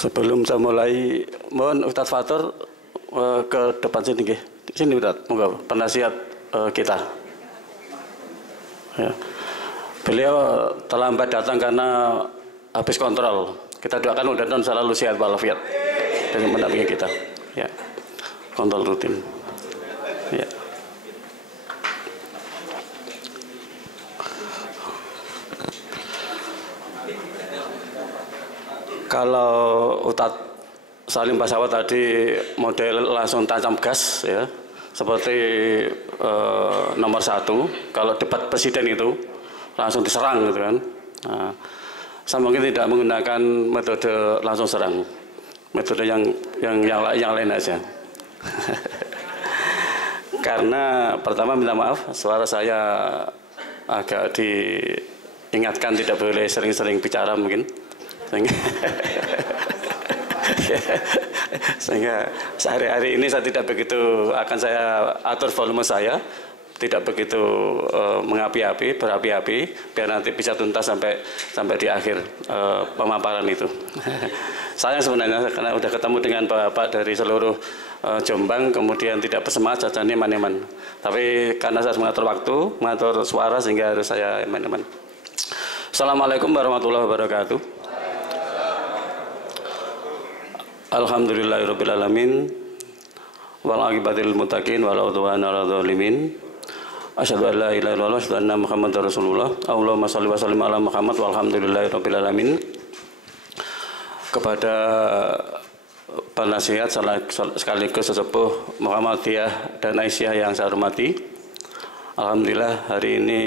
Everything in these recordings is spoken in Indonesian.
Sebelum saya mulai, mohon Ustadz Fatur ke depan sini, nggih. Sini Ustadz, moga penasihat kita. Ya. Beliau terlambat datang karena habis kontrol. Kita doakan mudah-mudahan selalu sehat walafiat dengan mendampingi kita. Ya, kontrol rutin. Ya. Kalau Ustadz Salim Basawa tadi model langsung tancap gas, ya, seperti nomor 1. Kalau debat presiden itu langsung diserang, gitu kan. Nah, saya mungkin tidak menggunakan metode langsung serang, metode yang lain aja. Karena pertama minta maaf, suara saya agak diingatkan tidak boleh sering-sering bicara mungkin. Sehingga sehari-hari ini saya tidak begitu akan saya atur volume saya, tidak begitu mengapi-api, berapi-api, biar nanti bisa tuntas sampai di akhir pemaparan itu. Saya sebenarnya karena udah ketemu dengan Bapak dari seluruh Jombang, kemudian tidak bersemangat saja eman-eman. Tapi karena saya mengatur waktu, mengatur suara sehingga harus saya eman-eman. Assalamualaikum warahmatullahi wabarakatuh. Alhamdulillahirabbil alamin wal aqibatil muttaqin wala udwana 'alal zalimin. Asyhadu an la ilaha illallah wa asyhadu anna Muhammadar Rasulullah. Allahumma shalli wa sallim ala Muhammad walhamdulillahirabbil alamin. Kepada penasihat sekaligus sesepuh Muhammadiyah dan Aisyah yang saya hormati, alhamdulillah hari ini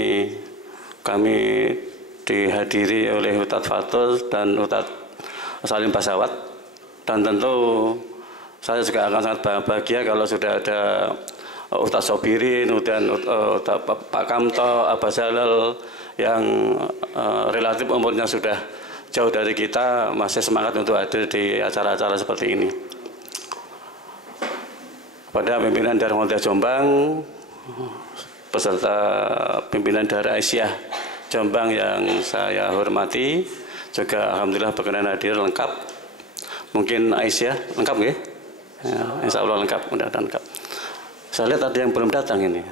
kami dihadiri oleh Ustadz Fatur dan Ustadz Salim Basawat. Dan tentu saya juga akan sangat bahagia kalau sudah ada Ustadz Sobirin, kemudian Pak Kamto, Abah Jalal yang relatif umurnya sudah jauh dari kita, masih semangat untuk hadir di acara-acara seperti ini. Pada pimpinan Daerah Muhammadiyah Jombang, beserta pimpinan Daerah Aisyah Jombang yang saya hormati, juga alhamdulillah berkenan hadir lengkap. Mungkin Aisyah lengkap nggih? Ya, insya Allah lengkap, mudah-mudahan lengkap. Saya lihat ada yang belum datang ini.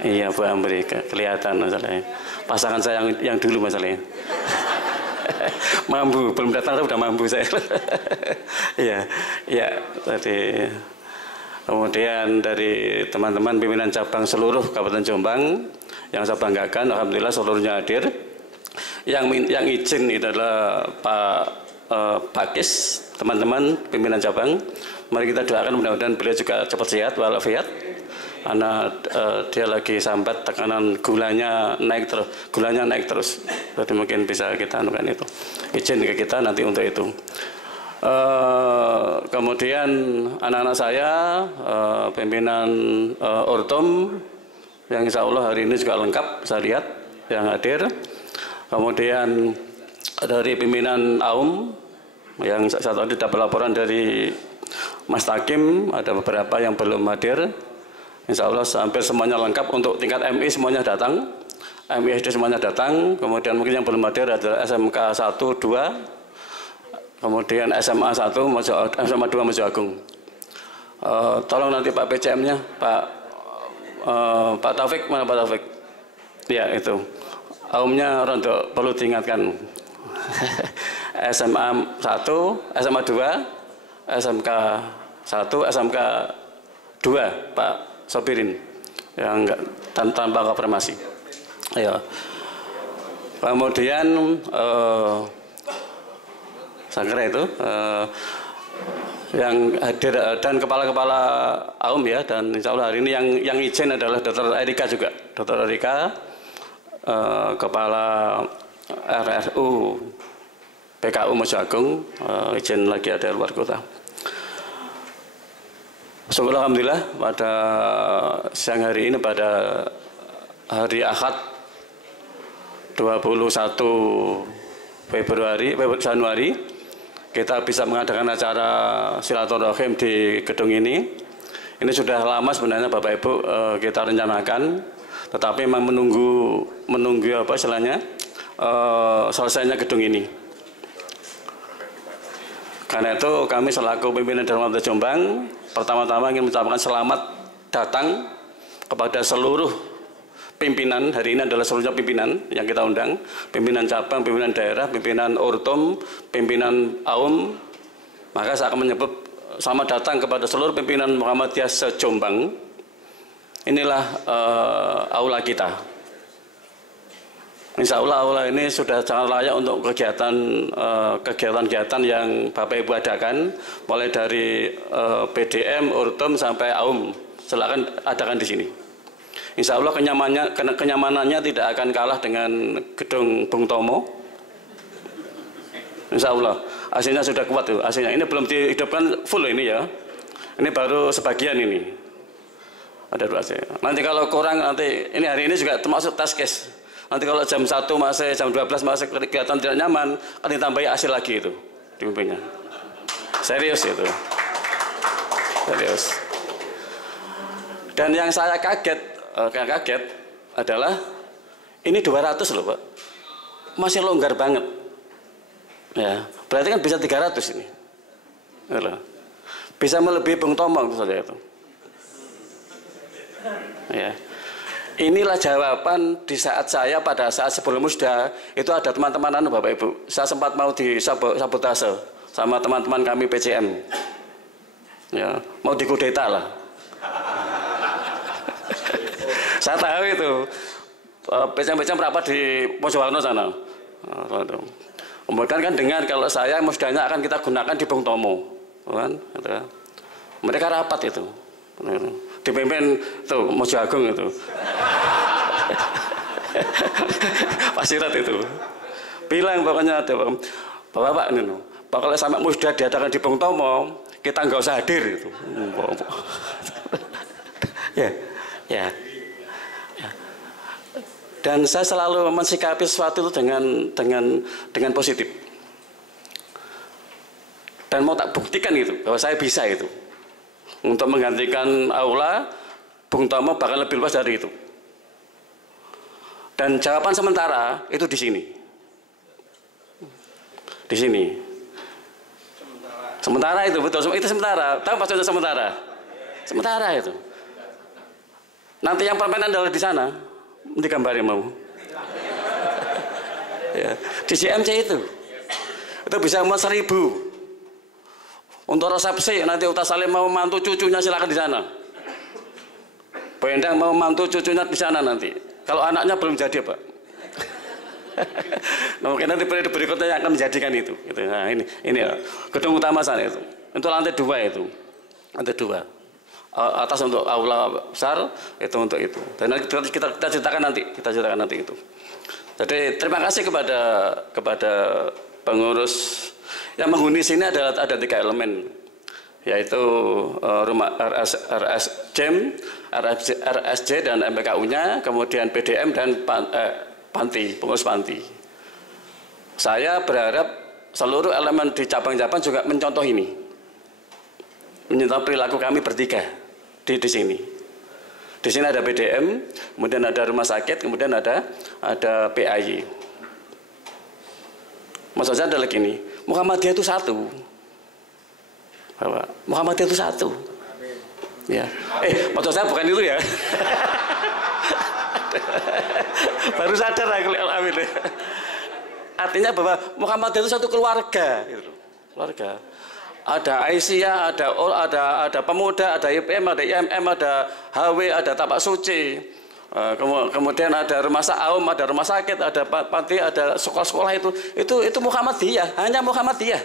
Iya, Bu Amri, kelihatan masalahnya. Pasangan saya yang dulu masalahnya. Mampu, belum datang tapi udah mampu saya. Iya, iya tadi. Kemudian dari teman-teman pimpinan cabang seluruh Kabupaten Jombang yang saya banggakan, alhamdulillah seluruhnya hadir. Yang izin itu adalah Pak Kis, teman-teman pimpinan cabang, mari kita doakan mudah-mudahan beliau juga cepat sehat walafiat, karena dia lagi sambat tekanan gulanya naik terus, jadi mungkin bisa kita anukan itu, izin ke kita nanti untuk itu. Kemudian anak-anak saya, pimpinan Ortom yang insya Allah hari ini juga lengkap saya lihat yang hadir. Kemudian dari pimpinan AUM yang saya tahu dapat laporan dari Mas Takim, ada beberapa yang belum hadir. Insya Allah hampir semuanya lengkap. Untuk tingkat MI semuanya datang, MISD semuanya datang. Kemudian mungkin yang belum hadir adalah SMK 1, 2, kemudian SMA 1, SMA 2 Mojo Agung. Tolong nanti Pak PCM-nya, Pak Taufik, mana Pak Taufik? Ya itu. AUM-nya rontok perlu diingatkan. SMA 1, SMA 2, SMK 1, SMK 2 Pak Sobirin yang enggak tanpa konfirmasi. Ya. Kemudian saya kira itu yang hadir dan kepala-kepala AUM ya, dan insya Allah hari ini yang izin adalah Dr. Erika juga, Dr. Erika, kepala RRU PKU Mojo Agung, izin lagi ada luar kota. Syukur alhamdulillah pada siang hari ini, pada hari Ahad 21 Januari kita bisa mengadakan acara silaturahim di gedung ini. Ini sudah lama sebenarnya Bapak Ibu kita rencanakan, tetapi memang menunggu apa istilahnya selesainya gedung ini. Karena itu kami selaku pimpinan Dharma Pemuda Jombang pertama-tama ingin mengucapkan selamat datang kepada seluruh pimpinan. Hari ini adalah seluruhnya pimpinan yang kita undang, pimpinan cabang, pimpinan daerah, pimpinan Ortom, pimpinan AUM. Maka saya akan menyebut selamat datang kepada seluruh pimpinan Muhammadiyah se-Jombang. Inilah aula kita. Insya Allah aula ini sudah sangat layak untuk kegiatan-kegiatan yang Bapak Ibu adakan, mulai dari PDM, Ortom sampai AUM. Silakan adakan di sini. Insya Allah kenyamanannya tidak akan kalah dengan gedung Bung Tomo. Insya Allah AC-nya sudah kuat tuh. AC-nya ini belum dihidupkan full ini ya. Ini baru sebagian ini. Ada 2 AC. Nanti kalau kurang nanti ini hari ini juga termasuk task case. Nanti kalau jam 1 masih, jam 12 masih kelihatan tidak nyaman, akan ditambahi AC lagi itu di pimpinnya. Serius itu. Serius. Dan yang saya kaget adalah ini 200 loh Pak. Masih longgar banget. Ya, berarti kan bisa 300 ini. Bisa melebihi Bung Tomo saja itu. Ya. Inilah jawaban di saat saya pada saat sebelum musda itu ada teman-teman Bapak Ibu. Saya sempat mau disabotase sama teman-teman kami PCM. Ya, mau dikudeta lah. Saya tahu itu. PCM berapa di Mojowarno sana. Kemudian kan dengan kalau saya musdanya akan kita gunakan di Bung Tomo. Kan? Mereka rapat itu. Dipimpin tuh Mojo Agung itu. Pak Sirat itu bilang pokoknya ada Bapak ini kalau sampai musda diadakan di Bung Tomo kita nggak usah hadir itu. Ya. Dan saya selalu mensikapi sesuatu itu dengan positif dan mau tak buktikan itu bahwa saya bisa itu. Untuk menggantikan aula, Bung Tomo bahkan lebih luas dari itu. Dan jawaban sementara itu di sini. Di sini. Sementara itu betul, itu sementara. Tahu maksudnya sementara? Sementara itu. Nanti yang permanen adalah di sana. Nanti gambarnya mau. Ya, di CMC itu bisa 1.000. Untuk resepsi nanti Utas Salim mau mantu cucunya silakan di sana. Bu Endang mau mantu cucunya di sana nanti. Kalau anaknya belum jadi Pak. Nah, mungkin nanti periode berikutnya yang akan menjadikan itu. Nah ini gedung utama sana itu. Itu lantai 2 itu. Lantai 2. Atas untuk aula besar, itu untuk itu. Dan nanti kita ceritakan nanti. Kita ceritakan nanti itu. Jadi terima kasih kepada pengurus. Yang menghuni sini ada 3 elemen, yaitu rumah RSJ dan MPKU-nya, kemudian PDM dan panti, pengurus panti. Saya berharap seluruh elemen di cabang-cabang juga mencontoh ini, mencontoh perilaku kami bertiga di sini. Di sini ada PDM, kemudian ada rumah sakit, kemudian ada PAI. Maksud saya adalah gini. Muhammadiyah itu satu. Muhammadiyah itu satu. Ya. Maksud saya bukan itu ya. Baru sadar aku amin. Artinya bahwa Muhammadiyah itu satu keluarga, gitu. Keluarga. Ada Aisyah, ada pemuda, ada IPM, ada IMM, ada HW, ada Tapak Suci. Kemudian ada rumah AUM, ada rumah sakit, ada panti, ada sekolah-sekolah itu Muhammadiyah, hanya Muhammadiyah.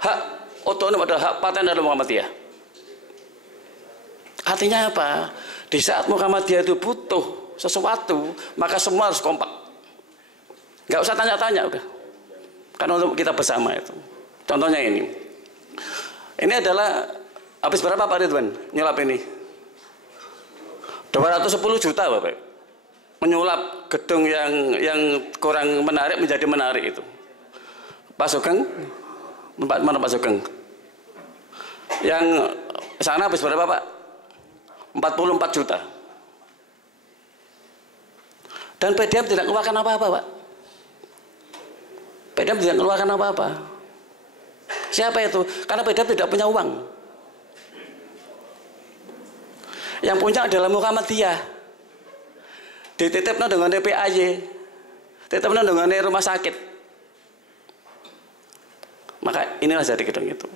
Hak otonom ada hak paten adalah Muhammadiyah. Artinya apa? Di saat Muhammadiyah itu butuh sesuatu, maka semua harus kompak. Nggak usah tanya-tanya udah. Karena untuk kita bersama itu. Contohnya ini. Ini adalah habis berapa Pak Ridwan nyulap ini? 210 juta Bapak. Menyulap gedung yang kurang menarik menjadi menarik itu. Pak Sugeng, mana Pak Sugeng? Yang sana habis berapa Pak? 44 juta. Dan PDM tidak mengeluarkan apa-apa Pak. PDM tidak mengeluarkan apa-apa. Siapa itu? Karena PDIP tidak punya uang. Yang punya adalah Muhammadiyah. Dititipnya dengan PAY, dititipnya dengan rumah sakit. Maka inilah jadi gedung itu.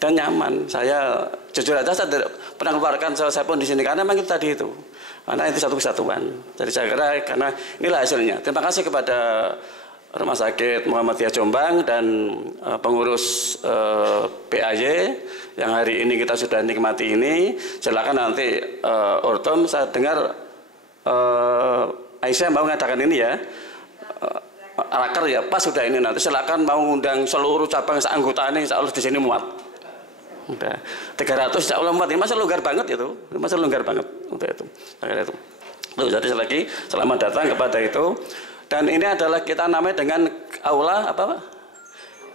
Dan nyaman. Saya jujur aja saya tidak pernah keluarkan saya pun di sini karena memang itu tadi itu. Karena itu satu kesatuan. Jadi saya kira karena inilah hasilnya. Terima kasih kepada Rumah Sakit Muhammadiyah Jombang dan pengurus PAY yang hari ini kita sudah nikmati ini. Silakan nanti Ortom saya dengar Aisyah mau mengadakan ini ya. Raker ya pas sudah ini nanti silakan mau undang seluruh cabang anggota ini insya Allah di sini muat. Udah 300 insya Allah muat. Ini masih longgar banget itu. Masih longgar banget untuk itu. Itu. Tuh, jadi lagi selamat datang kepada itu. Dan ini adalah kita namanya dengan aula apa Pak?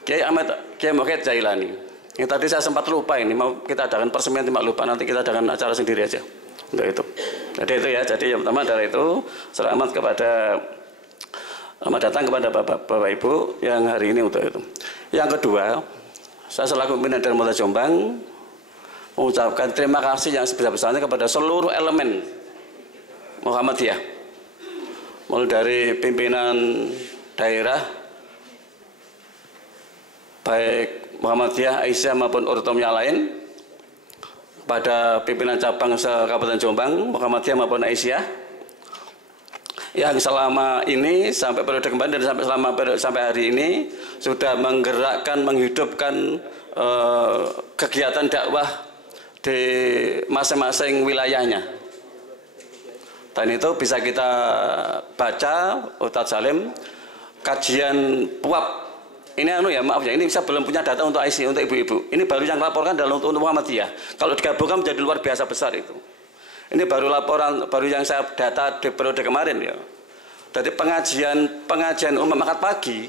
Kiai Ahmad Kiai Mukhed Jailani. Ini tadi saya sempat lupa ini mau kita adakan persemian tidak lupa nanti kita adakan acara sendiri aja untuk itu. Jadi itu ya. Jadi yang pertama adalah itu selamat datang kepada Bapak Ibu yang hari ini untuk itu. Yang kedua, saya selaku pimpinan dari Muhammadiyah Jombang mengucapkan terima kasih yang sebesar-besarnya kepada seluruh elemen Muhammadiyah. Mulai dari pimpinan daerah baik Muhammadiyah, Aisyah maupun Ortom yang lain, pada pimpinan cabang se-Kabupaten Jombang, Muhammadiyah maupun Aisyah, yang selama ini sampai periode kemarin dan sampai hari ini sudah menggerakkan, menghidupkan kegiatan dakwah di masing-masing wilayahnya. Dan itu bisa kita baca Ustadz Salim kajian puap ini ya maaf ya ini saya belum punya data untuk IC untuk ibu-ibu ini baru yang laporkan adalah untuk Muhammadiyah. Kalau digabungkan menjadi luar biasa besar itu. Ini baru laporan baru yang saya data di periode kemarin ya. Jadi pengajian umum akad pagi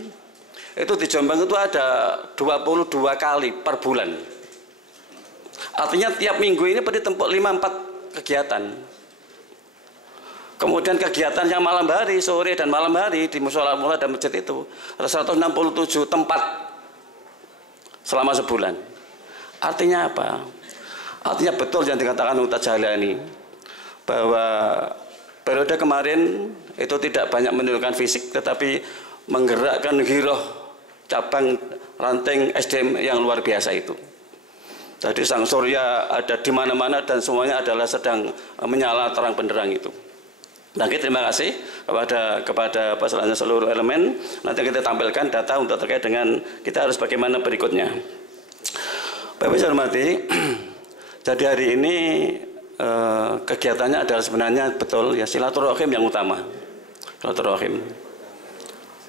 itu di Jombang itu ada 22 kali per bulan. Artinya tiap minggu ini berarti tempuh 5-4 kegiatan. Kemudian kegiatan yang malam hari, sore dan malam hari di musola dan masjid itu ada 167 tempat selama sebulan. Artinya apa? Artinya betul yang dikatakan Ustadz Jailani bahwa periode kemarin itu tidak banyak menunjukkan fisik tetapi menggerakkan giroh cabang ranting SDM yang luar biasa itu. Jadi sang surya ada di mana-mana dan semuanya adalah sedang menyala terang benderang itu. Lagi terima kasih kepada pasalnya seluruh elemen. Nanti kita tampilkan data untuk terkait dengan kita harus bagaimana berikutnya. Bapak saya hormati, jadi hari ini kegiatannya adalah sebenarnya betul ya silaturahim yang utama. Silaturahim.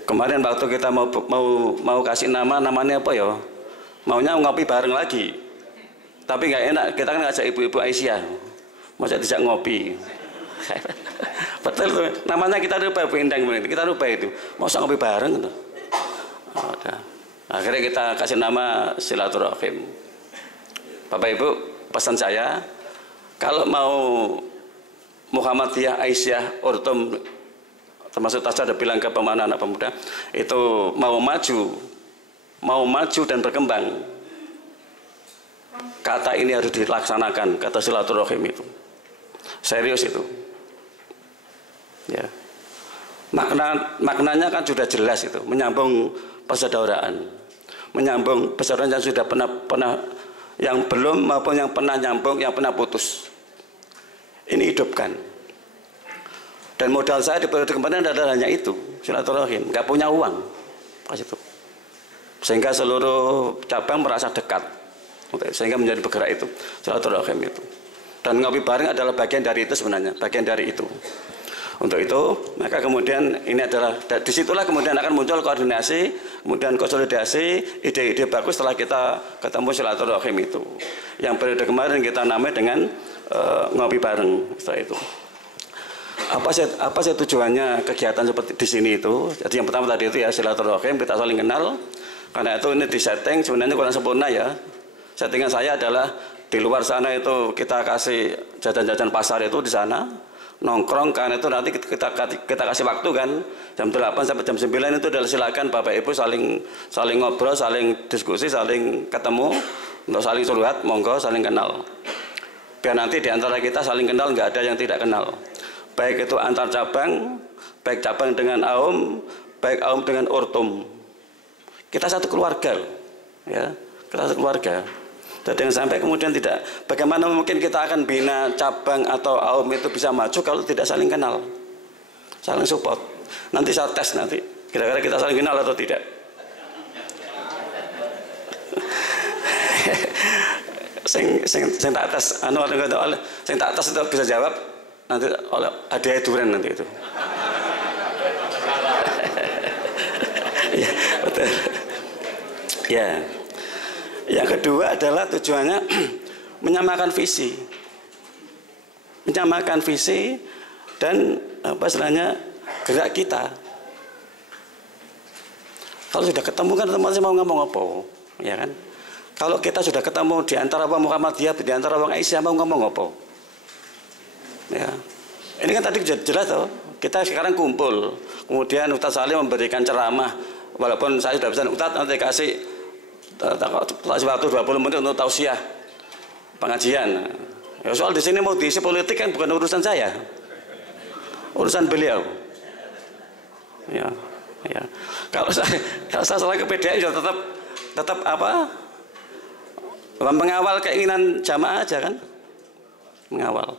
Kemarin waktu kita mau kasih namanya apa ya? Maunya ngopi bareng lagi. Tapi nggak enak, kita kan ngajak ibu-ibu Aisyah. Masa tidak ngopi. Betul tuh, namanya kita rubah pindang kita rubah itu. Mau ngopi bareng tuh. Akhirnya kita kasih nama silaturahim. Bapak Ibu, pesan saya kalau mau Muhammadiyah, Aisyah, Ortom termasuk Tasya ada bilang ke anak pemuda itu mau maju dan berkembang. Kata ini harus dilaksanakan, kata silaturahim itu. Serius itu. Ya. Maknanya kan sudah jelas itu, menyambung persaudaraan. Menyambung persaudaraan yang sudah pernah yang belum maupun yang pernah nyambung, yang pernah putus. Ini hidupkan. Dan modal saya di periode kemarin adalah hanya itu, silaturahim, nggak punya uang. Pas itu. Sehingga seluruh cabang merasa dekat. Sehingga menjadi bergerak itu, silaturahim itu. Dan ngopi bareng adalah bagian dari itu sebenarnya, bagian dari itu. Untuk itu, maka kemudian ini adalah disitulah kemudian akan muncul koordinasi, kemudian konsolidasi, ide-ide bagus setelah kita ketemu silaturahim itu. Yang periode kemarin kita namai dengan ngopi bareng setelah itu. Apa sih tujuannya kegiatan seperti di sini itu? Jadi yang pertama tadi itu ya silaturahim, kita saling kenal. Karena itu ini disetting sebenarnya kurang sempurna ya. Settingan saya adalah di luar sana itu kita kasih jajan-jajan pasar itu di sana. nongkrong, karena itu nanti kita kasih waktu kan, jam 8 sampai jam 9 itu adalah silakan Bapak Ibu saling ngobrol, saling diskusi, saling ketemu untuk saling curhat, monggo saling kenal. Biar nanti di antara kita saling kenal, nggak ada yang tidak kenal. Baik itu antar cabang, baik cabang dengan AUM, baik AUM dengan Ortum. Kita satu keluarga, ya, kita satu keluarga. Jadi yang sampai kemudian tidak, bagaimana mungkin kita akan bina cabang atau AUM itu bisa maju kalau tidak saling kenal, saling support. Nanti saya tes nanti, kira-kira kita saling kenal atau tidak. Sing tak tes, sing tak tes itu bisa jawab nanti oleh hadiah durian nanti itu. Ya, betul. Ya. Yang kedua adalah tujuannya menyamakan visi. Menyamakan visi dan apa istilahnya gerak kita. Kalau sudah ketemu kan otomatis mau ngomong apa, ya kan? Kalau kita sudah ketemu di antara orang Muhammadiyah, di antara orang Aisyah, mau ngomong apa? Ya. Ini kan tadi jelas toh. Kita sekarang kumpul. Kemudian Ustaz Salim memberikan ceramah. Walaupun saya sudah bisa Ustaz nanti kasih waktu 20 menit untuk tausiah pengajian. Ya soal di sini mau diisi politik kan bukan urusan saya. Urusan beliau. Ya. Ya. Kalau saya salah ke PDI ya tetap apa? Mengawal keinginan jamaah aja kan? Mengawal.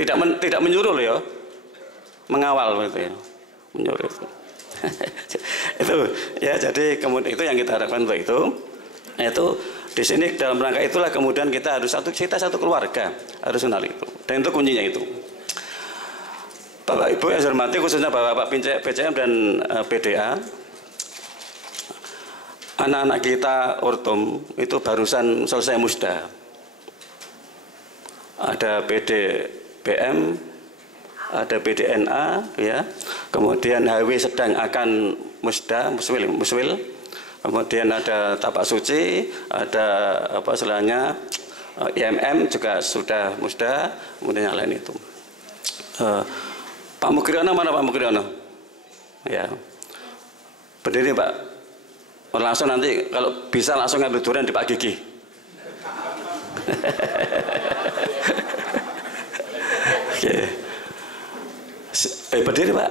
Tidak menyuruh loh ya. Mengawal gitu ya. Menyuruh. Itu ya, jadi kemudian itu yang kita harapkan untuk itu. Itu di sini dalam rangka itulah kemudian kita satu keluarga harus kenal itu. Dan itu kuncinya itu. Bapak Ibu yang saya hormati, khususnya Bapak PCM dan PDA, anak-anak kita Ortum itu barusan selesai musda. Ada PDBM, ada PDNA, ya. Kemudian HW sedang akan muswil. Kemudian ada tapak suci, ada apa istilahnya IMM juga sudah musda, kemudian yang lain itu. Pak Mukiryono mana Pak Mukiryono? Ya, berdiri Pak. Langsung nanti kalau bisa langsung ngambil durian di Pak Gigi. Oke. Berdiri Pak.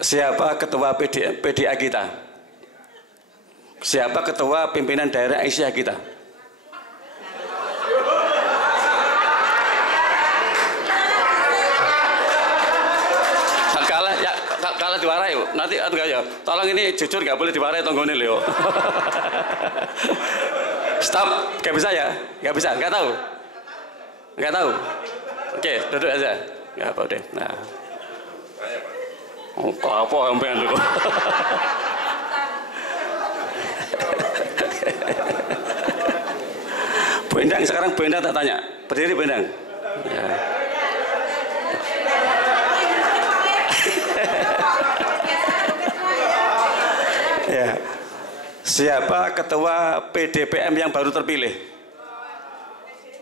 Siapa ketua PDA kita? Siapa ketua pimpinan daerah Aisyah kita? Kalah diwarai yuk. Nanti ya. Tolong ini jujur, nggak boleh diwarai tonggone lho. Stop, nggak bisa ya? Nggak bisa, nggak tahu. Nggak tahu. Oke, duduk aja. Nggak apa deh. Nah. Oh, apa yang pengen dulu? Bu Endang, sekarang Bu Endang tak tanya. Berdiri Bu Endang. Ya. Ya. Siapa ketua PDPM yang baru terpilih?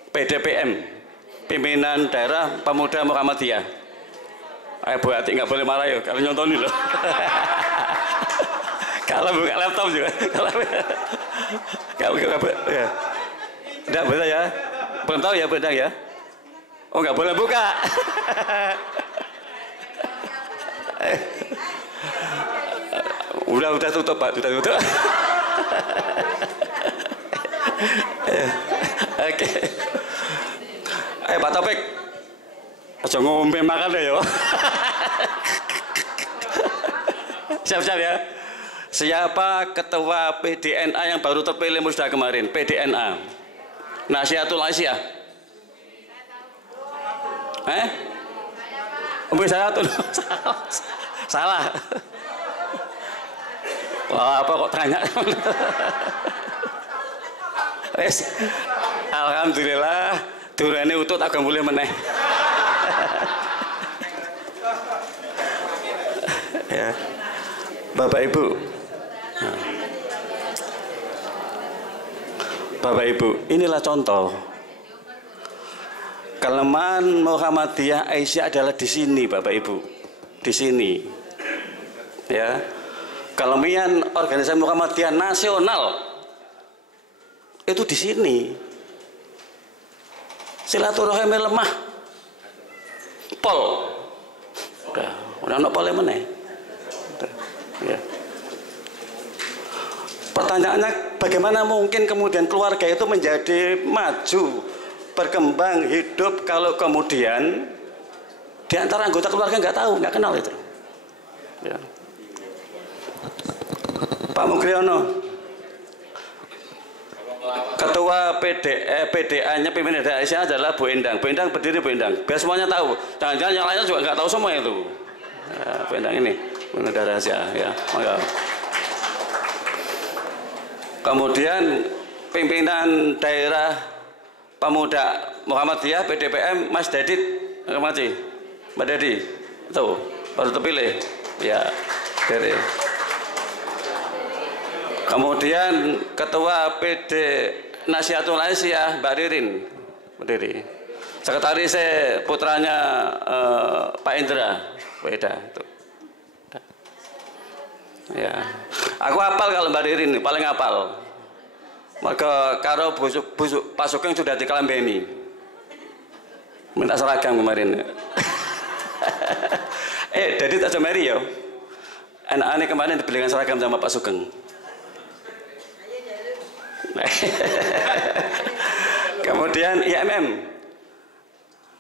PDPM, Pimpinan Daerah Pemuda Muhammadiyah. Ayo Bu Ati, nggak boleh marah ya, kalau nyontoni loh. Kalau buka laptop juga. Kalau buka, ya. Tidak boleh ya. Belum tahu ya Bu Endang ya. Oh nggak boleh buka. Udah tutup Pak, sudah tutup. Oke. Pak Taufik, aja ngombe makan deh yo. Siap-siap ya. Siapa ketua PDNA yang baru terpilih musda kemarin? PDNA. Nasihatul Aisyah. Saya tuh salah. Wah, apa kok tanya? Alhamdulillah, durane utut agak boleh meneh. Ya, Bapak Ibu. Bapak Ibu, inilah contoh. kelemahan Muhammadiyah Aisyah adalah di sini, Bapak Ibu, di sini. Ya, kelemahan organisasi Muhammadiyah nasional itu di sini. Silaturahmi lemah, pol, udah nak pol mana? Ya. Pertanyaannya, bagaimana mungkin kemudian keluarga itu menjadi maju, berkembang, hidup kalau kemudian di antara anggota keluarga nggak tahu, nggak kenal itu. Ya. Pak Mugriono, Ketua PDA-nya pimpinan Aisyah adalah Bu Endang. Bu Endang berdiri, Bu Endang. Biar semuanya tahu. Jangan-jangan yang lainnya juga nggak tahu semua itu. Ya, Bu Endang ini, pimpinan rahasia. Ya, maka. Kemudian pimpinan daerah Pemuda Muhammadiyah PDPM Mas Dedit, Mbak Dedi, itu baru terpilih. Ya, dari. Kemudian Ketua PD Nasihatul Aisyah Mbak Ririn, berdiri. Sekretaris putranya Pak Indra, beda itu. Ya, aku hafal kalau Mbak Ririn paling hafal. Maka karo busuk Pak Sugeng sudah dikelambeni. Minta seragam kemarin. Jadi tak meri ya. Anak-anak kemarin dibelikan seragam sama Pak Sugeng. Kemudian IMM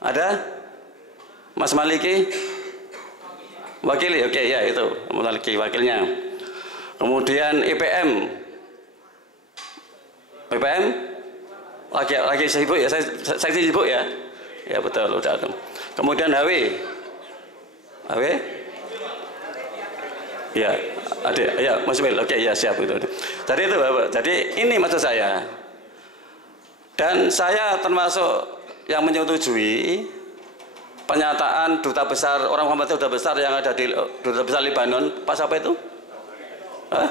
ada Mas Maliki wakili, oke ya itu Maliki wakilnya. Kemudian IPM lagi sibuk ya, saya sibuk ya, ya betul udah. Kemudian HW ya ada ya Mas Wil, oke ya siap itu. Jadi itu Bapak, jadi ini maksud saya. Dan saya termasuk yang menyetujui pernyataan duta besar orang Muhammadiyah, duta besar yang ada di duta besar Lebanon, Pak siapa itu? Hah?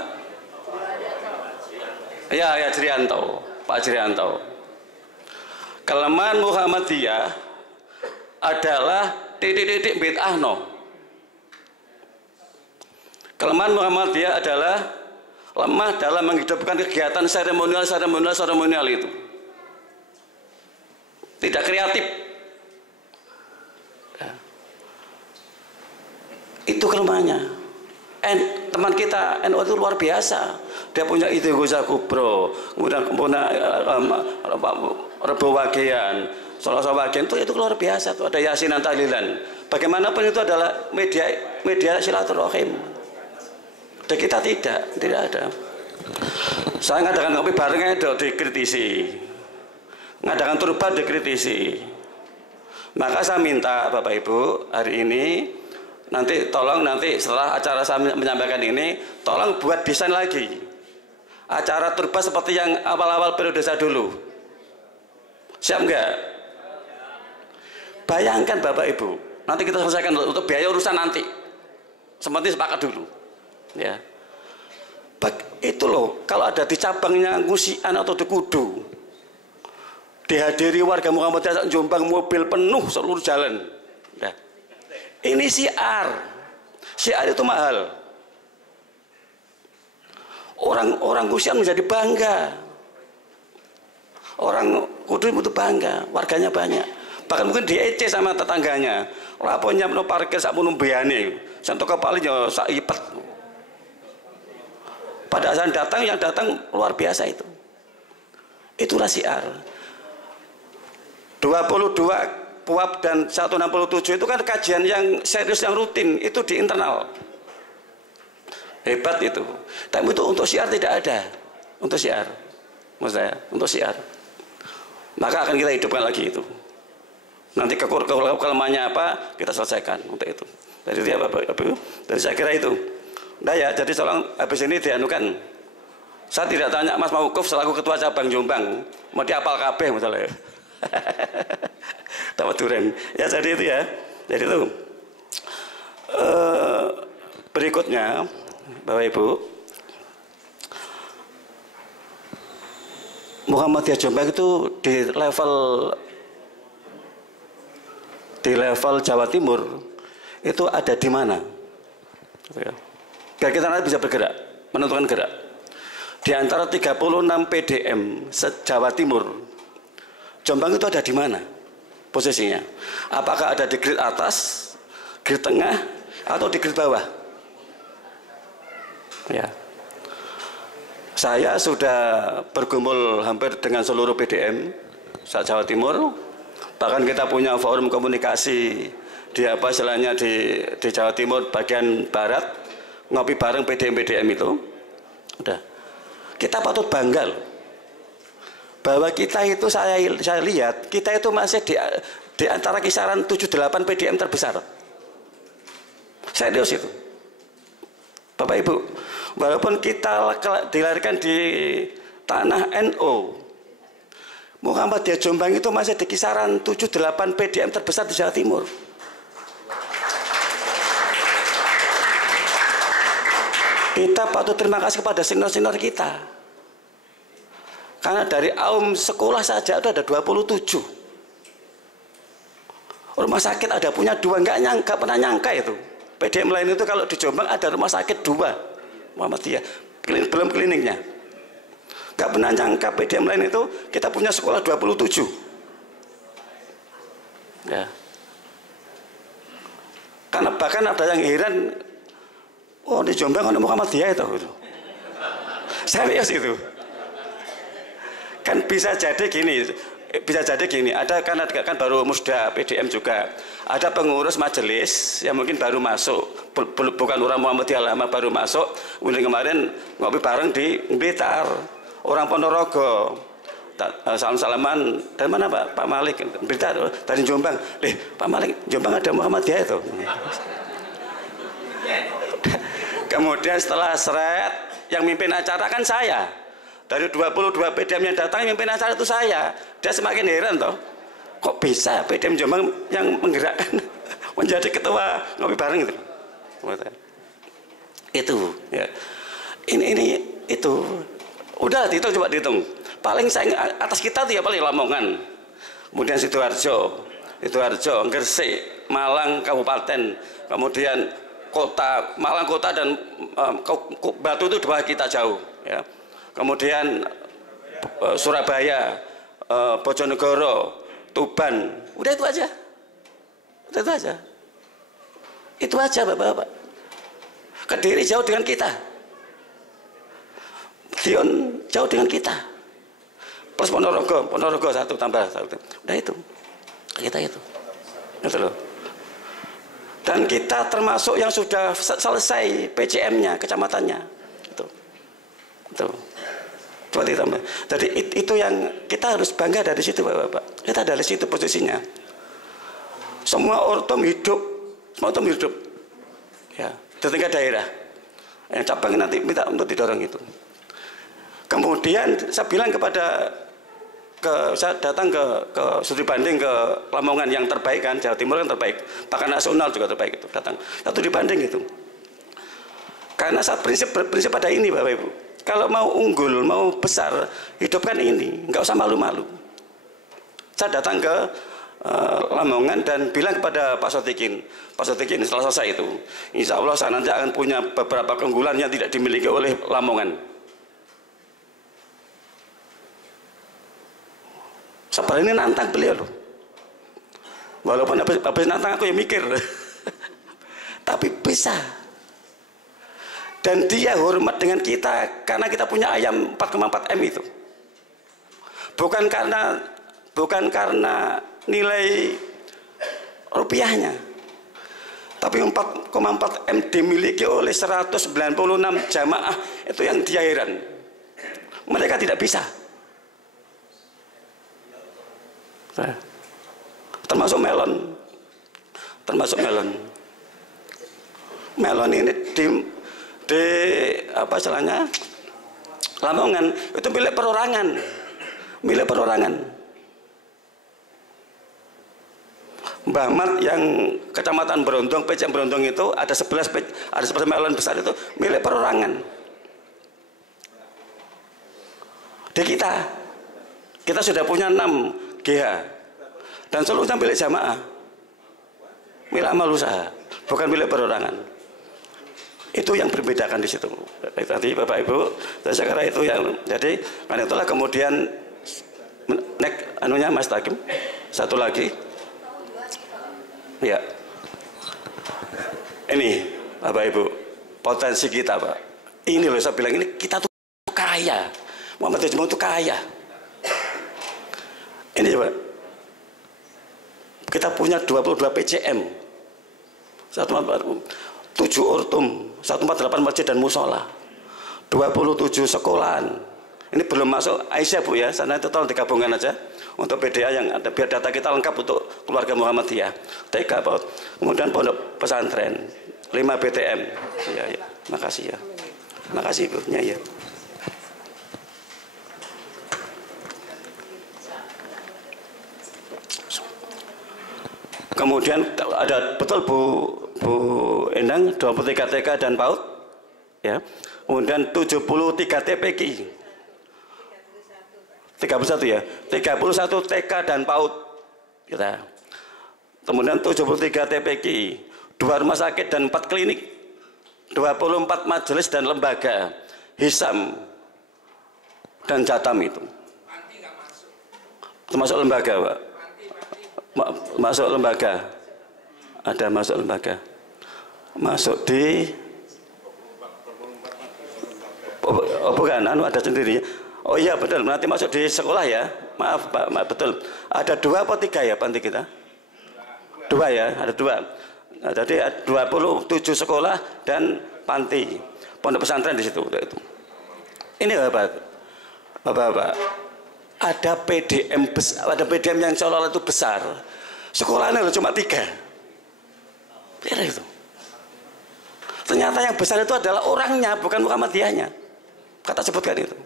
Ya Jrianto, Pak Jrianto. Kelemahan Muhammadiyah adalah titik-titik bid'ah no. Kelemahan Muhammadiyah adalah lemah dalam menghidupkan kegiatan seremonial itu. Tidak kreatif. Ya. Itu kelemahannya. Teman kita NU itu luar biasa. Dia punya ide Ghoza Kubro, kemudian punya Rebo Wagian, Soloso Wagian itu luar biasa. Itu ada Yasinan Tahlilan. Bagaimanapun itu adalah media silaturahim. Dan kita tidak ada. Saya ngadakan kopi bareng itu dikritisi, ngadakan turba dikritisi. Maka saya minta Bapak Ibu hari ini nanti tolong nanti setelah acara saya menyampaikan ini tolong buat desain lagi acara turba seperti yang awal-awal periode saya dulu. Siap enggak? Bayangkan Bapak Ibu, nanti kita selesaikan untuk biaya urusan nanti. Seperti sepakat dulu. Ya. Itu loh, kalau ada di cabangnya Ngusian atau di Kudu, dihadiri warga Muhammadiyah Jombang, mobil penuh seluruh jalan. Nah, ini syiar itu mahal. Orang Ngusian menjadi bangga, orang Kudu itu bangga, warganya banyak. Bahkan mungkin diece sama tetangganya. Laponya penuh parkir sak punung biane, santo kepalanya sak ipet. Pada saat yang datang luar biasa itu. Itulah syiar. 22 PUAP dan 167 itu kan kajian yang serius, yang rutin, itu di internal. Hebat itu. Tapi itu untuk syiar tidak ada. Untuk syiar. Maksud saya, untuk syiar. Maka akan kita hidupkan lagi itu. Nanti kelemahannya apa, kita selesaikan untuk itu. Jadi dia Bapak Ibu, dari saya kira itu. Nah ya, jadi tolong habis ini dianukan. Saya tidak tanya Mas Mauquf selaku ketua cabang Jombang, mau diapal kabeh misalnya. Dapat duren. Ya jadi itu ya. Jadi itu. Berikutnya, Bapak Ibu, Muhammadiyah Jombang itu di level di level Jawa Timur itu ada di mana? Biar kita nanti bisa bergerak, menentukan gerak. Di antara 36 PDM se-Jawa Timur, Jombang itu ada di mana posisinya? Apakah ada di grid atas, grid tengah, atau di grid bawah? Ya. Saya sudah bergumul hampir dengan seluruh PDM se-Jawa Timur. Bahkan kita punya forum komunikasi di apa istilahnya di Jawa Timur bagian barat, ngopi bareng PDM-PDM itu. Udah. Kita patut bangga loh, bahwa kita itu saya lihat kita itu masih di antara kisaran 7-8 PDM terbesar. Serius itu, Bapak Ibu. Walaupun kita dilahirkan di tanah NU, Muhammadiyah Jombang itu masih di kisaran 7-8 PDM terbesar di Jawa Timur. Kita patut terima kasih kepada senior-senior kita. Karena dari aum sekolah saja itu ada 27. Rumah sakit ada punya 2, nggak pernah nyangka itu. PDM lain itu kalau di Jombang ada rumah sakit 2. Muhammadiyah, belum kliniknya. Nggak pernah nyangka PDM lain itu kita punya sekolah 27. Ya. Karena bahkan ada yang heran, oh di Jombang ada Muhammadiyah itu. Serius itu. Kan bisa jadi gini, ada kan baru musda PDM juga. Ada pengurus majelis yang mungkin baru masuk, bukan orang Muhammadiyah lama baru masuk. Kemudian kemarin ngopi bareng di Blitar, orang Ponorogo. Salam-salaman dari mana Pak Malik? Blitar, dari Jombang. Pak Malik, Jombang ada Muhammadiyah itu. Kemudian setelah seret, yang mimpin acara kan saya. Dari 22 PDM yang datang, yang mimpin acara itu saya. Dia semakin heran toh, kok bisa PDM Jombang yang menggerakkan menjadi ketua ngopi bareng itu. Itu ya. Ini itu. Udah dihitung, coba dihitung. Paling saya atas kita tuh ya paling Lamongan. Kemudian Sidoarjo, Gresik, Malang Kabupaten, kemudian kota, Malang kota dan Batu itu di bawah kita jauh ya. Kemudian Surabaya, Bojonegoro, Tuban, udah itu aja. Itu aja Bapak-bapak. Kediri jauh dengan kita. Dion jauh dengan kita. Plus Ponorogo 1 tambah 1. Udah itu. Kita itu. Itu loh. Dan kita termasuk yang sudah selesai PCM-nya, kecamatannya. Itu. Coba ditambah. Jadi itu yang kita harus bangga dari situ Bapak-bapak. Kita dari situ posisinya. Semua ortom hidup. Ya, di tingkat daerah. Yang cabang nanti minta untuk didorong itu. Kemudian saya bilang saya datang ke studi banding ke Lamongan yang terbaik kan, Jawa Timur yang terbaik, bahkan nasional juga terbaik itu datang. Satu dibanding itu. Karena saat prinsip pada ini Bapak Ibu. Kalau mau unggul, mau besar, hidupkan ini, nggak usah malu-malu. Saya datang ke Lamongan dan bilang kepada Pak Sotikin setelah selesai itu, insya Allah saya nanti akan punya beberapa keunggulan yang tidak dimiliki oleh Lamongan. Sabar ini nantang beliau loh. Walaupun habis nantang aku yang mikir, tapi bisa. Dan dia hormat dengan kita karena kita punya ayam 4,4 M itu. Bukan karena nilai rupiahnya. Tapi 4,4 M dimiliki oleh 196 jamaah, itu yang dia heran. Mereka tidak bisa. Termasuk melon. Melon ini di apa istilahnya Lamongan itu milik perorangan. Mbah Mat yang Kecamatan Brondong, PCM Brondong itu ada 11 melon besar itu milik perorangan. Di kita sudah punya 6 GH dan seluruhnya milik jamaah. milik amal usaha, bukan milik perorangan. Itu yang membedakan di situ. Tadi Bapak Ibu, saya kira itu yang jadi karena itulah kemudian anunya Mas Takim satu lagi. Ya. Ini Bapak Ibu, potensi kita, Pak. Ini loh saya bilang ini kita tuh kaya. Muhammad Ismail itu kaya. Ini Pak. Kita punya 22 PCM. 7 ortum, 148 masjid dan musola, 27 sekolahan. Ini belum masuk Aisyah Bu ya, sana itu tolong digabungkan aja untuk PDA yang ada, biar data kita lengkap untuk keluarga Muhammadiyah. TK, kemudian pondok pesantren, 5 BTM. Ya, ya. Makasih ya. Makasih Bu. Ya, ya. Kemudian ada betul Bu Endang 23 TK dan PAUD ya. Kemudian 73 TPQ 31 ya. 31 TK dan PAUD kita. Kemudian 73 TPQ, 2 rumah sakit dan 4 klinik, 24 majelis dan lembaga Hisam dan Jatam itu. Termasuk lembaga, Pak. Masuk lembaga. Ada masuk lembaga. Masuk di bukan, ada sendiri. Oh iya betul, nanti masuk di sekolah ya. Maaf Pak, betul. Ada 2 atau 3 ya panti kita? 2 ya, ada 2. Nah, jadi 27 sekolah dan panti, pondok pesantren di situ. Ini Bapak, ada PDM besar, ada PDM yang seolah-olah itu besar. Sekolahnya cuma 3. Biar itu. Ternyata yang besar itu adalah orangnya, bukan Muhammadiyahnya. Kata sebutkan itu.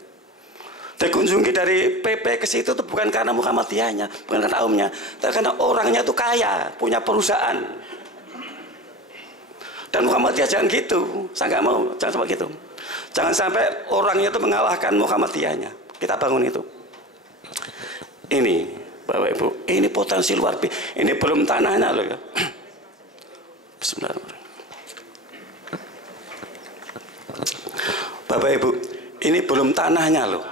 Dikunjungi dari PP ke situ itu bukan karena Muhammadiyahnya, bukan karena umumnya, tapi karena orangnya itu kaya, punya perusahaan. Dan Muhammadiyah jangan gitu, saya nggak mau, jangan sampai gitu. Jangan sampai orangnya itu mengalahkan Muhammadiyahnya. Kita bangun itu. Ini, Bapak Ibu, ini potensi luar biasa. Ini belum tanahnya loh ya. Bismillahirrahmanirrahim. Bapak Ibu, ini belum tanahnya loh.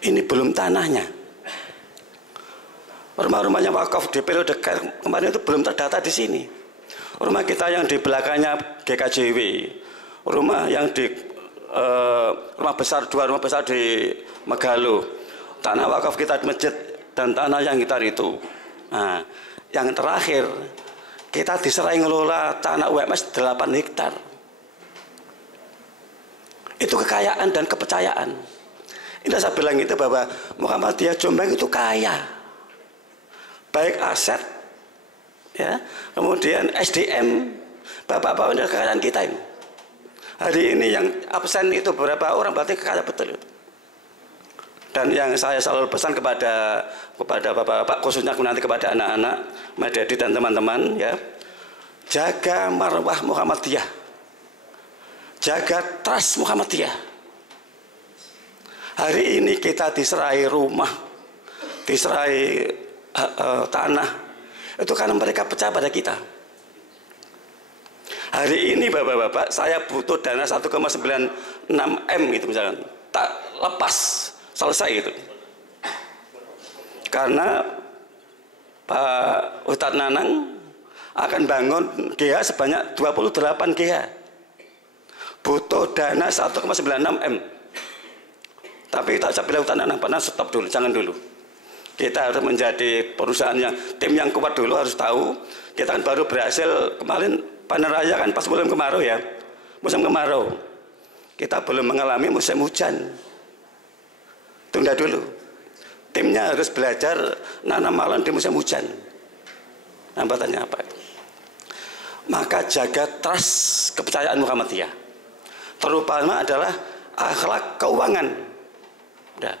Ini belum tanahnya. Rumah-rumahnya wakaf di periode kemarin itu belum terdata di sini. Rumah kita yang di belakangnya GKJW, rumah yang di rumah besar, 2 rumah besar di Megalo, tanah wakaf kita di masjid dan tanah yang kita itu. Nah, yang terakhir kita diserai ngelola tanah UMS 8 hektar. Itu kekayaan dan kepercayaan. Ini saya bilang itu bahwa Muhammadiyah Jombang itu kaya, baik aset, ya, kemudian SDM, bapak-bapak ini kekayaan kita ini. Hari ini yang absen itu beberapa orang berarti kaya betul itu. Dan yang saya selalu pesan kepada bapak-bapak, khususnya nanti kepada anak-anak, Mas Dedi dan teman-teman, ya, jaga marwah Muhammadiyah, jaga trust Muhammadiyah. Hari ini kita diserai rumah, diserai tanah, itu karena mereka percaya pada kita. Hari ini bapak-bapak, saya butuh dana 1,96 M gitu misalkan, tak lepas, selesai itu. Karena Pak Ustadz Nanang akan bangun GH sebanyak 28 GH. Butuh dana 1,96 M. Tapi tak saya bilang Ustadz Nanang, pernah stop dulu, jangan dulu. Kita harus menjadi perusahaan yang tim yang kuat dulu, harus tahu. Kita kan baru berhasil kemarin panen raya kan pas musim kemarau ya, musim kemarau. Kita belum mengalami musim hujan. Tunda dulu. Timnya harus belajar nanam malon di musim hujan. Hambatannya apa? Maka jaga trust kepercayaan Muhammadiyah. Terutama adalah akhlak keuangan. Udah.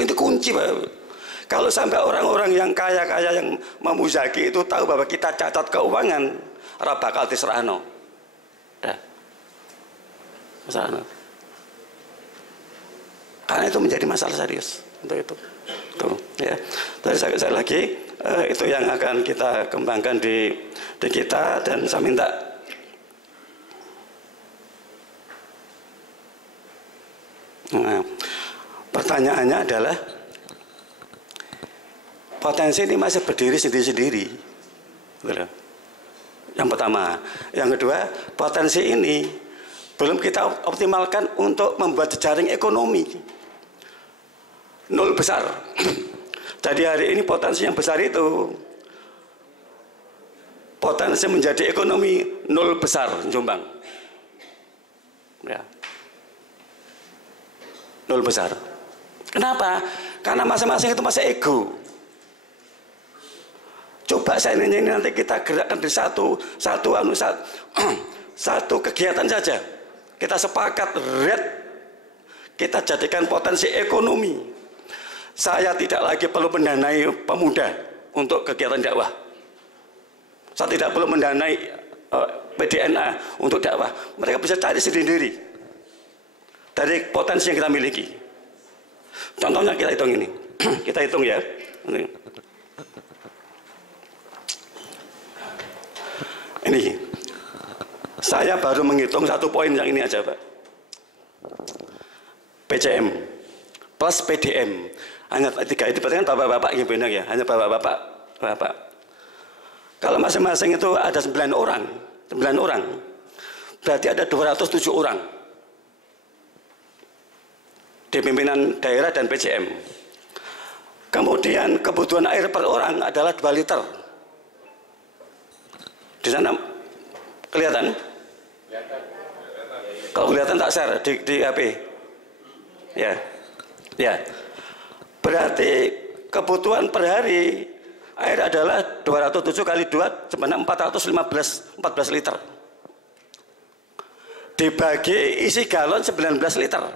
Itu kunci, Pak. Kalau sampai orang-orang yang kaya-kaya yang memuzaki itu tahu bahwa kita catat keuangan, ora bakal diserahno. Udah. Masalah. Karena itu menjadi masalah serius untuk itu. Tuh, ya. Terus saya lagi Itu yang akan kita kembangkan di kita, dan saya minta pertanyaannya adalah potensi ini masih berdiri sendiri-sendiri. Yang pertama. Yang kedua, potensi ini belum kita optimalkan untuk membuat jejaring ekonomi. Nol besar. Jadi hari ini potensi yang besar itu, potensi menjadi ekonomi nol besar Jombang. Ya. Nol besar. Kenapa? Karena masing-masing itu masih ego. Coba saya ini nanti kita gerakkan di satu kegiatan saja. Kita sepakat red, kita jadikan potensi ekonomi. Saya tidak lagi perlu mendanai pemuda untuk kegiatan dakwah. Saya tidak perlu mendanai PDNA untuk dakwah. Mereka bisa cari sendiri dari potensi yang kita miliki. Contohnya kita hitung ini. Kita hitung ya. Ini saya baru menghitung satu poin yang ini aja, Pak. PCM plus PDM hanya 3 itu, berarti kan bapak-bapak yang benar ya, hanya bapak-bapak. Kalau masing-masing itu ada 9 orang, berarti ada 207 orang di pimpinan daerah dan PCM. Kemudian kebutuhan air per orang adalah 2 liter. Di sana kelihatan? Kalau kelihatan tak share di HP. Ya. Ya. Berarti kebutuhan per hari air adalah 207 kali 2 sebenarnya 14 liter. Dibagi isi galon 19 liter.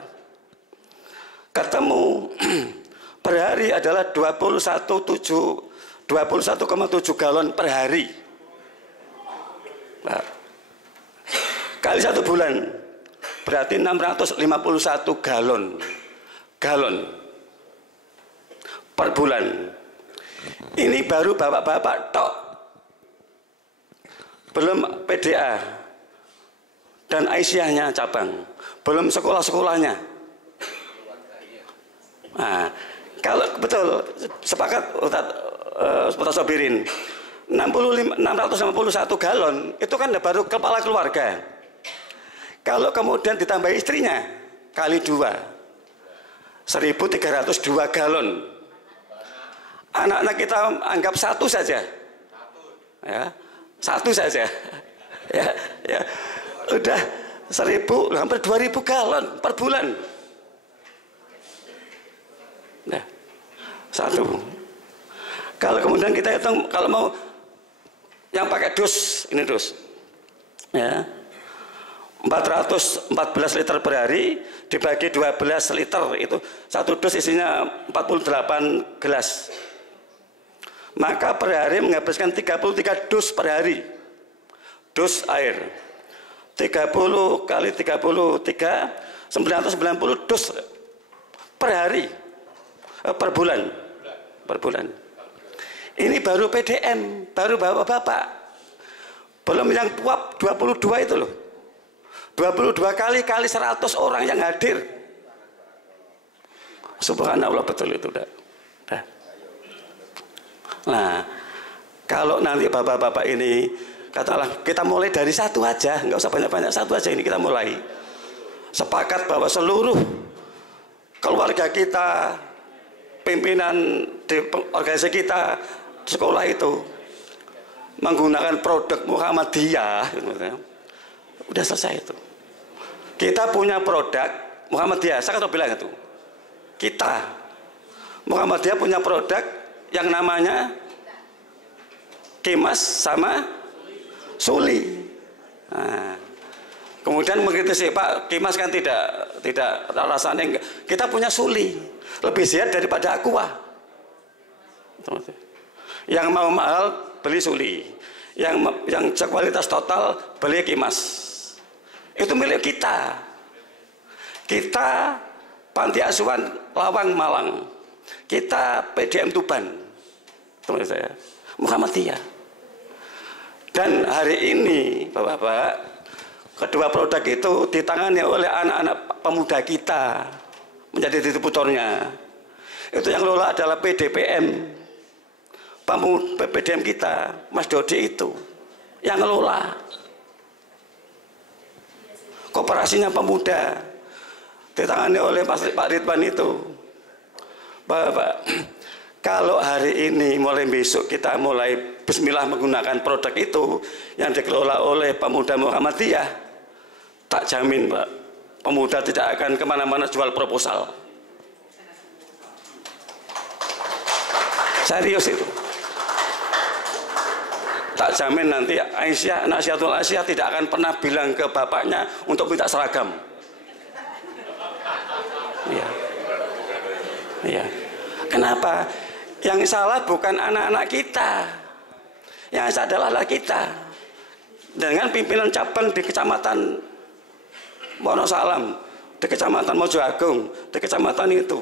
Ketemu per hari adalah 21,7 galon per hari. Nah, kali 1 bulan berarti 651 galon per bulan. Ini baru bapak-bapak tok, belum PDA dan Aisyahnya cabang, belum sekolah-sekolahnya. Nah, kalau betul sepakat Ustaz Sobirin, 651 galon itu kan baru kepala keluarga. Kalau kemudian ditambah istrinya kali 2, 1.302 galon. Anak-anak kita anggap 1 saja, ya 1 saja, ya udah 1.000 hampir 2.000 galon per bulan. Nah, 1. Kalau kemudian kita hitung, kalau mau yang pakai dus, ini dus, ya 414 liter per hari dibagi 12 liter, itu 1 dus isinya 48 gelas. Maka per hari menghabiskan 33 dus per hari. Dus air 30 kali 33 990 dus per hari, per bulan. Ini baru PDM, baru bapak-bapak. Belum yang puap 22 itu loh. 22 kali 100 orang yang hadir. Subhanallah, betul itu dah. Nah, kalau nanti bapak-bapak ini katakanlah kita mulai dari 1 aja, nggak usah banyak-banyak, 1 aja ini kita mulai. Sepakat bahwa seluruh keluarga kita, pimpinan di organisasi kita, sekolah itu menggunakan produk Muhammadiyah, udah selesai itu. Kita punya produk Muhammadiyah, saya kan bilang itu. Kita Muhammadiyah punya produk yang namanya Kimas sama Suli. Nah, kemudian mengkritisi, Pak, Kimas kan tidak rasanya, kita punya Suli lebih sehat daripada Aqua. Yang mau mahal beli Suli, yang kualitas total beli Kimas. Itu milik kita. Kita Panti Asuhan Lawang Malang, kita PDM Tuban. teman saya, Muhammadiyah. Dan hari ini, Bapak-bapak, kedua produk itu ditangani oleh anak-anak pemuda kita menjadi distributornya. Itu yang lola adalah PDPM, PDM kita, Mas Dodi itu yang ngelola. Koperasinya pemuda ditangani oleh Pak Ridwan itu. Bapak, kalau hari ini mulai besok kita mulai bismillah menggunakan produk itu yang dikelola oleh pemuda Muhammadiyah, tak jamin Pak, pemuda tidak akan kemana-mana jual proposal. Serius itu. Tak jamin nanti Aisyah, Nasihatul Aisyah tidak akan pernah bilang ke bapaknya untuk minta seragam. Iya. Iya. Kenapa? Yang salah bukan anak-anak kita, yang salah adalah kita. Dengan pimpinan cabang di Kecamatan Wonosalam, di Kecamatan Mojoagung, di Kecamatan itu,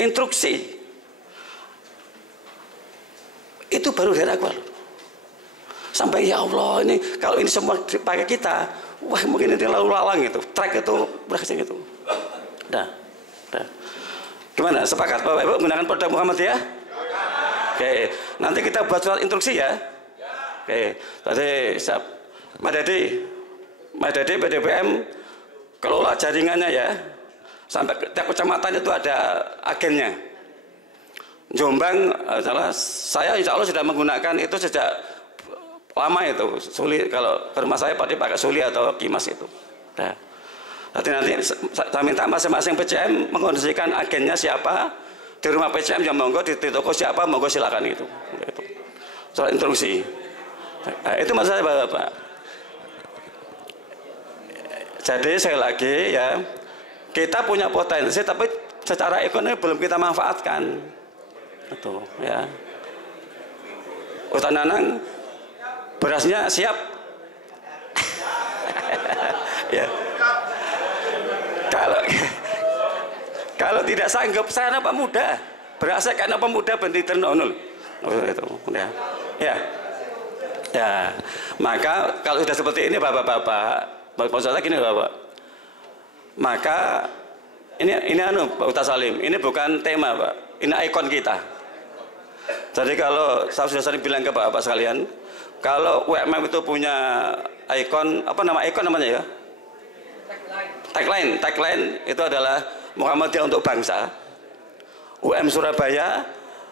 instruksi itu baru dari awal. Sampai ya Allah, ini kalau ini semua dipakai kita, wah mungkin ini lalu lalang itu, trek itu berhasil itu. Dah. Gimana? Sepakat Bapak Ibu menggunakan produk Muhammadiyah? Oke, nanti kita buat surat instruksi ya. Oke, tadi siap. Mas Dadi PDPM kelola jaringannya ya. Sampai tiap kecamatan itu ada agennya. Jombang, saya insya Allah sudah menggunakan itu sejak lama itu. Suli, kalau ke rumah saya pakai Suli atau Kimas itu. Nah. Nanti saya minta masing-masing PCM mengkondisikan agennya siapa, di rumah PCM yang monggo, di toko siapa monggo silakan itu. Soal instruksi. Nah, itu maksud saya Bapak. Jadi sekali lagi ya, kita punya potensi tapi secara ekonomi belum kita manfaatkan. Itu ya. Hutan Nanang berasnya siap. Ya. Kalau tidak sanggup, saya anak pemuda, berasa karena pemuda bendir nonul. Itu, ya. Maka kalau sudah seperti ini, bapak-bapak, maksudnya gini bapak. Maka ini Pak Ustaz Salim, ini bukan tema Pak, ini ikon kita. Jadi kalau saya sudah sering bilang ke bapak sekalian, kalau UMM itu punya ikon, apa nama ikon namanya ya? Tagline itu adalah Muhammadiyah untuk bangsa. UM Surabaya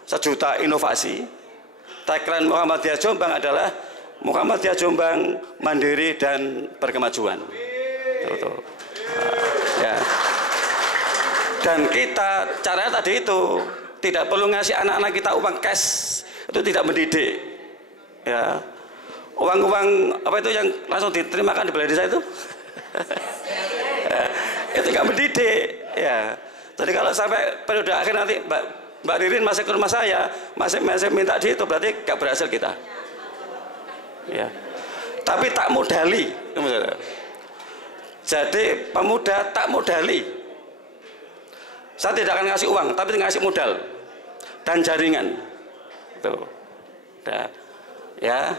sejuta inovasi. Tagline Muhammadiyah Jombang adalah Muhammadiyah Jombang mandiri dan berkemajuan. Tuh. Ya. Dan kita caranya tadi itu tidak perlu ngasih anak-anak kita uang cash, itu tidak mendidik. Ya. Uang-uang apa itu yang langsung diterimakan di balai desa itu? Itu nggak mendidik ya. Jadi kalau sampai periode akhir nanti Mbak Ririn masih ke rumah saya masih minta di itu, berarti nggak berhasil kita ya. Tapi tak modali, jadi pemuda tak modali. Saya tidak akan ngasih uang tapi ngasih modal dan jaringan tuh ya.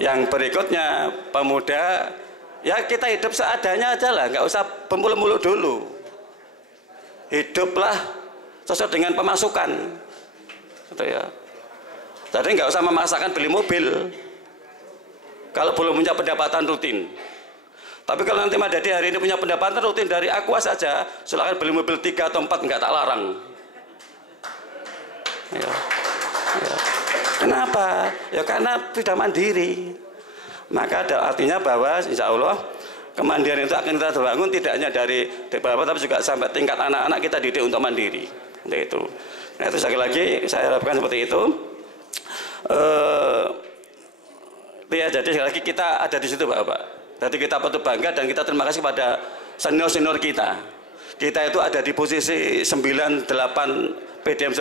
Yang berikutnya pemuda ya, kita hidup seadanya aja lah, nggak usah pemulung-mulung dulu. Hiduplah sesuai dengan pemasukan, gitu ya. Jadi nggak usah memaksakan beli mobil kalau belum punya pendapatan rutin. Tapi kalau nanti Mas Dadi hari ini punya pendapatan rutin dari Aqua saja, silakan beli mobil 3 atau 4, nggak tak larang. Ya. Kenapa? Ya karena sudah mandiri. Maka ada artinya bahwa insya Allah kemandirian itu akan kita bangun tidak hanya dari bawah tapi juga sampai tingkat anak-anak kita didik untuk mandiri. Untuk itu. Nah itu sekali lagi saya harapkan seperti itu. Ya jadi sekali lagi kita ada di situ Bapak. Jadi kita patut bangga dan kita terima kasih pada senior-senior kita. Kita itu ada di posisi 98 PDM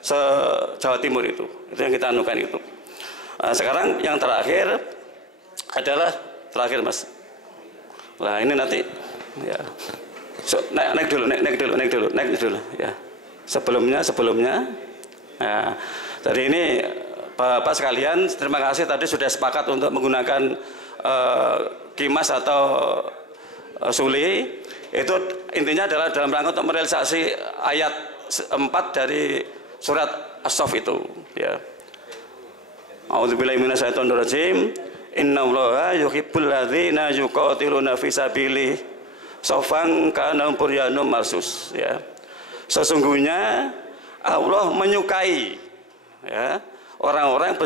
se-Jawa Timur itu. Itu yang kita anukan itu. Nah, sekarang yang terakhir adalah terakhir Mas. Nah ini nanti ya. Naik dulu ya. Sebelumnya. Ya. Jadi ini Bapak sekalian, terima kasih tadi sudah sepakat untuk menggunakan kimas atau suli. Itu intinya adalah dalam rangka untuk merealisasi ayat 4 dari surat As-Saff itu, ya. A'udzubillahi minasyaitonirrajim. Innallaha yuhibbul ladzina yuqatiluna fi sabilihi shaffan ka'annahum bunyanun marsus, ya. Sesungguhnya Allah menyukai, ya, orang-orang yang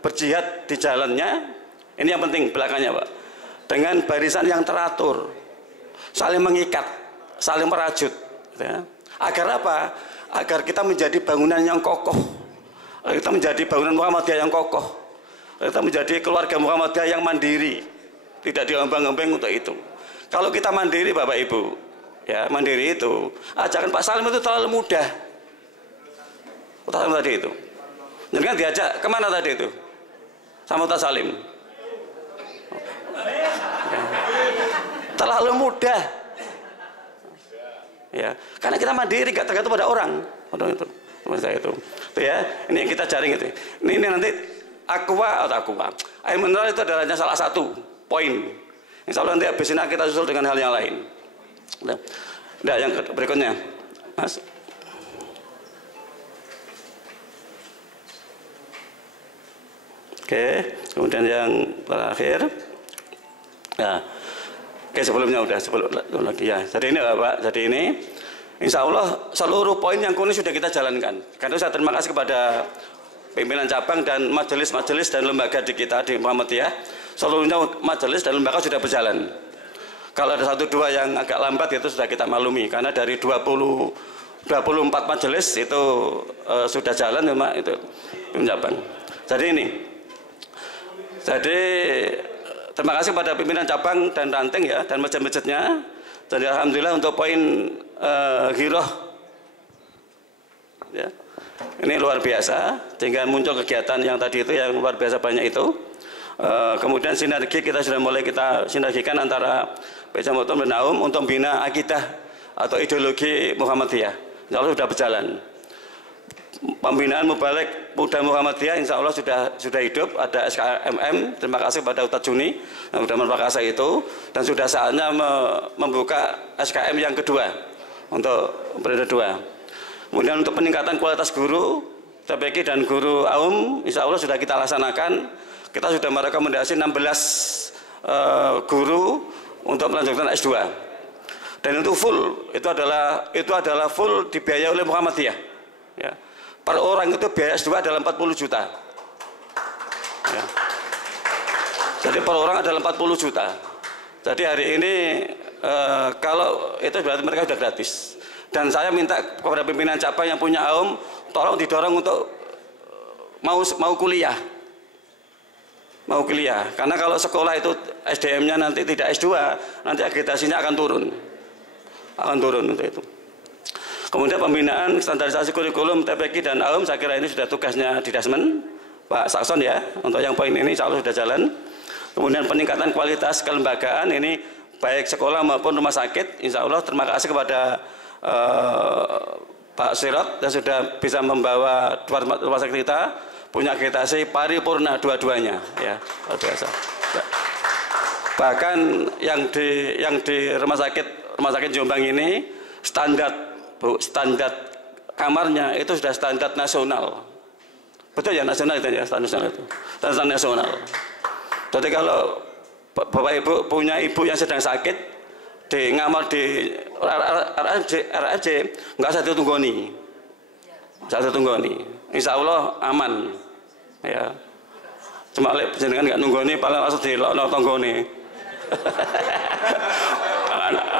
berjihad di jalannya. Ini yang penting belakangnya, Pak. Dengan barisan yang teratur, saling mengikat, saling merajut, ya. Agar apa? Agar kita menjadi bangunan yang kokoh, agar kita menjadi bangunan Muhammadiyah yang kokoh, agar kita menjadi keluarga Muhammadiyah yang mandiri, tidak diombang-ombang untuk itu. Kalau kita mandiri, Bapak Ibu, ya, mandiri itu, ajakan Pak Salim itu terlalu mudah. Ustaz Salim tadi itu, jadi kan diajak kemana tadi itu? Sama Ustaz Salim. Ya. Terlalu mudah. Ya, karena kita mandiri, nggak tergantung pada orang. Itu ya, ini yang kita jaring itu. Ini nanti aqua atau aqua. Air mineral itu adalah salah satu poin. Insya Allah nanti habis ini kita susul dengan hal yang lain. Nah, yang berikutnya, Mas. Oke, kemudian yang terakhir. Nah, oke, sebelumnya udah sebelum lagi ya. Jadi ini Bapak, jadi ini insya Allah seluruh poin yang kuning sudah kita jalankan. Karena saya terima kasih kepada pimpinan cabang dan majelis-majelis dan lembaga di kita di Muhammadiyah. Seluruhnya majelis dan lembaga sudah berjalan. Kalau ada 1-2 yang agak lambat itu sudah kita maklumi, karena dari 24 majelis itu sudah jalan cuma itu cabang. Jadi ini. Jadi terima kasih pada pimpinan cabang dan ranting ya, dan masjid-masjidnya. Jadi alhamdulillah untuk poin ghiroh, ya, ini luar biasa. Sehingga muncul kegiatan yang tadi itu yang luar biasa banyak itu. Kemudian sinergi kita sudah mulai kita sinergikan antara PJ Mu'tum dan Aum untuk membina akidah atau ideologi Muhammadiyah. Insya Allah sudah berjalan. Pembinaan Mubalik Muda Muhammadiyah insya Allah sudah hidup, ada SKMM. Terima kasih pada Ustadz Juni yang sudah memperkasa itu, dan sudah saatnya membuka SKM yang kedua untuk periode 2. Kemudian untuk peningkatan kualitas guru TPQ dan guru Aum insya Allah sudah kita laksanakan. Kita sudah merekomendasi 16 guru untuk melanjutkan S2, dan itu full, itu adalah full dibiayai oleh Muhammadiyah, ya. Per orang itu biaya S2 adalah 40 juta. Ya. Jadi per orang adalah 40 juta. Jadi hari ini kalau itu berarti mereka sudah gratis. Dan saya minta kepada pimpinan cabang yang punya Aum, tolong didorong untuk mau kuliah. Mau kuliah. Karena kalau sekolah itu SDM-nya nanti tidak S2, nanti akreditasinya akan turun. Akan turun untuk itu. Kemudian pembinaan standarisasi kurikulum TPQ dan Aum, saya kira ini sudah tugasnya di Dasmen, Pak Sakson ya. Untuk yang poin ini insya Allah sudah jalan. Kemudian peningkatan kualitas kelembagaan ini baik sekolah maupun rumah sakit. Insya Allah terima kasih kepada Pak Sirot yang sudah bisa membawa rumah sakit kita punya akreditasi paripurna dua-duanya, ya, luar biasa. Bahkan yang di rumah sakit Jombang ini standar kamarnya itu sudah standar nasional. Betul ya, nasional itu ya, standar nasional itu. Standar nasional. Jadi kalau Bapak Ibu punya ibu yang sedang sakit di ngamar di RFJ nggak usah ditunggoni. Satu tunggoni. Insya Allah aman. Ya. Cuma jenengan nggak nunggoni paling langsung dilokno tunggoni.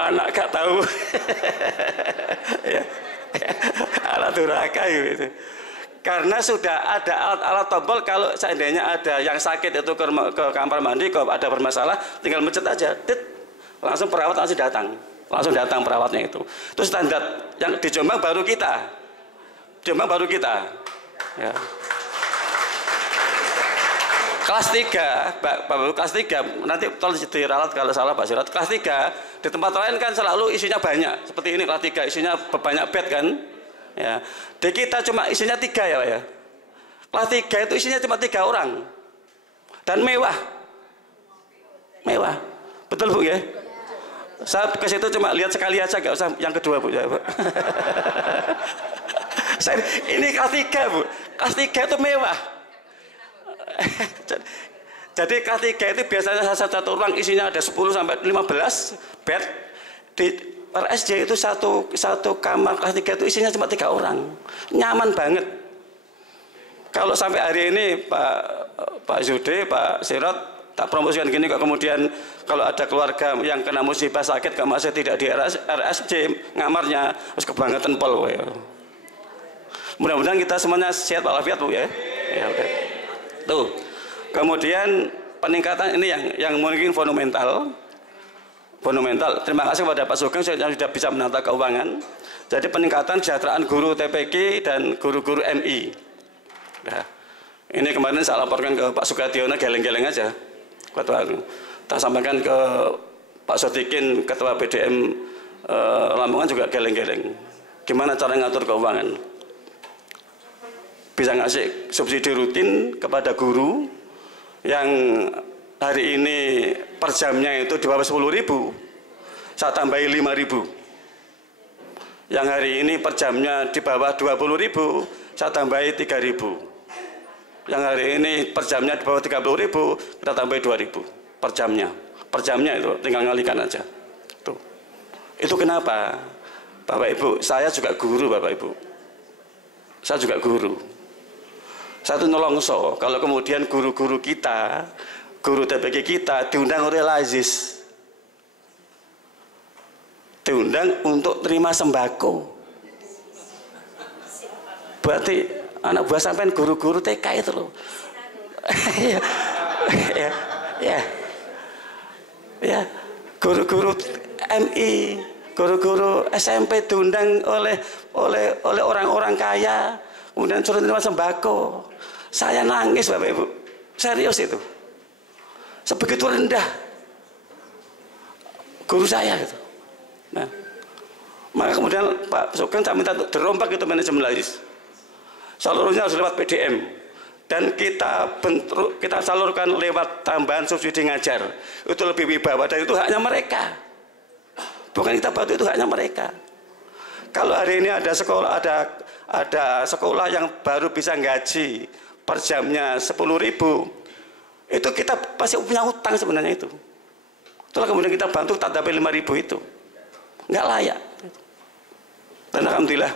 Anak gak tahu. Ya. Alat durhaka gitu. Karena sudah ada alat tombol, kalau seandainya ada yang sakit itu ke kamar mandi, kalau ada bermasalah tinggal mencet aja, langsung perawat langsung datang perawatnya itu. Itu standar yang di Jombang baru kita. Ya. Kelas 3, Bapak kelas 3, nanti tolong diralat kalau salah Pak Sirot. Kelas 3, di tempat lain kan selalu isinya banyak. Seperti ini kelas 3 isinya banyak bed kan. Ya. Di kita cuma isinya 3 ya Pak ya. Kelas 3 itu isinya cuma 3 orang. Dan mewah. Mewah. Betul Bu ya? Saya ke situ cuma lihat sekali aja, nggak usah yang kedua Bu ya, Bu. Ini kelas 3 Bu. Kelas 3 itu mewah. Jadi kelas 3 itu biasanya satu ruang isinya ada 10 sampai 15 bed. Di RSJ itu satu kamar kelas 3 itu isinya cuma 3 orang. Nyaman banget. Kalau sampai hari ini Pak Zude, Pak Sirot tak promosikan gini kok, kemudian kalau ada keluarga yang kena musibah sakit kok masih tidak di RSJ ngamarnya, harus kebangetan pol ya. Mudah-mudahan kita semuanya sehat walafiat Bu ya. Ya udah. Tuh. Kemudian peningkatan ini yang mungkin fundamental. Terima kasih kepada Pak Sugeng yang sudah bisa menata keuangan. Jadi peningkatan kesejahteraan guru TPK dan guru-guru MI. Nah, ini kemarin saya laporkan ke Pak Sukadiono, geleng-geleng aja. Kita sampaikan ke Pak Sodikin, Ketua BDM Lamongan juga geleng-geleng. Gimana cara ngatur keuangan? Bisa ngasih subsidi rutin kepada guru yang hari ini per jamnya itu di bawah 10.000, saya tambahi 5.000. Yang hari ini per jamnya di bawah 20.000, saya tambahi 3.000. Yang hari ini per jamnya di bawah 30.000, kita tambahi 2.000 per jamnya. Per jamnya itu tinggal ngalikan aja. Tuh. Itu kenapa? Bapak Ibu, saya juga guru Bapak Ibu. Saya juga guru. Saya itu nolongso kalau kemudian guru-guru kita, guru TPK kita diundang oleh Lazis, diundang untuk terima sembako. Berarti anak buah sampean guru-guru TK itu loh. ya, guru-guru MI, guru-guru SMP diundang oleh orang-orang kaya, kemudian suruh terima sembako. Saya nangis Bapak Ibu, serius itu. Sebegitu rendah guru saya gitu. Nah, maka kemudian Pak Sugeng saya minta untuk dirompak itu manajemen Lazis. Seluruhnya harus lewat PDM dan kita salurkan lewat tambahan subsidi ngajar. Itu lebih wibawa dan itu haknya mereka. Bukan kita bantu, itu haknya mereka. Kalau hari ini ada sekolah yang baru bisa gaji per jamnya 10.000, itu kita pasti punya utang sebenarnya itu. Itulah kemudian kita bantu tak dapat 5.000 itu. Nggak layak. Dan alhamdulillah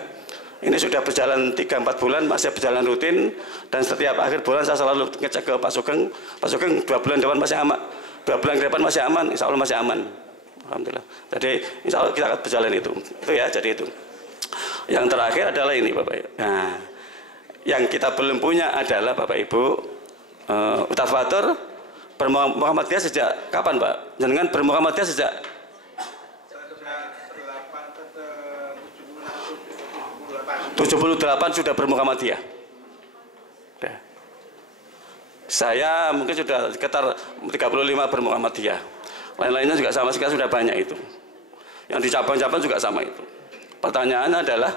ini sudah berjalan 3-4 bulan, masih berjalan rutin, dan setiap akhir bulan saya selalu ngecek ke Pak Sugeng. Pak Sugeng 2 bulan depan masih aman, 2 bulan ke depan masih aman, insya Allah masih aman. Alhamdulillah. Jadi insya Allah kita akan berjalan itu ya. Jadi itu. Yang terakhir adalah ini Bapak Ibu. Nah, yang kita belum punya adalah Bapak Ibu, Ustaz Fatur bermuhammadiyah sejak kapan Pak? Jangan bermuhammadiyah sejak 78 sudah bermuhammadiyah. Saya mungkin sudah sekitar 35 bermuhammadiyah. Lain-lainnya juga sama sekali sudah banyak itu. Yang di cabang-cabang juga sama itu. Pertanyaannya adalah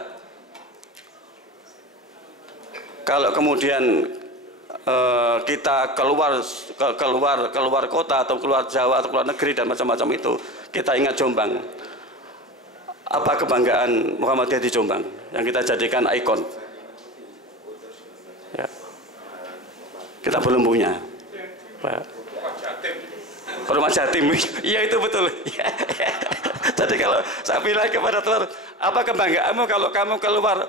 kalau kemudian kita keluar kota atau keluar Jawa atau keluar negeri dan macam-macam itu, kita ingat Jombang. Apa kebanggaan Muhammadiyah di Jombang yang kita jadikan ikon? Ya. Kita belum punya. Rumah Jatim, iya itu betul. Jadi kalau saya bilang kepada Tuhan, apa kebanggaanmu kalau kamu keluar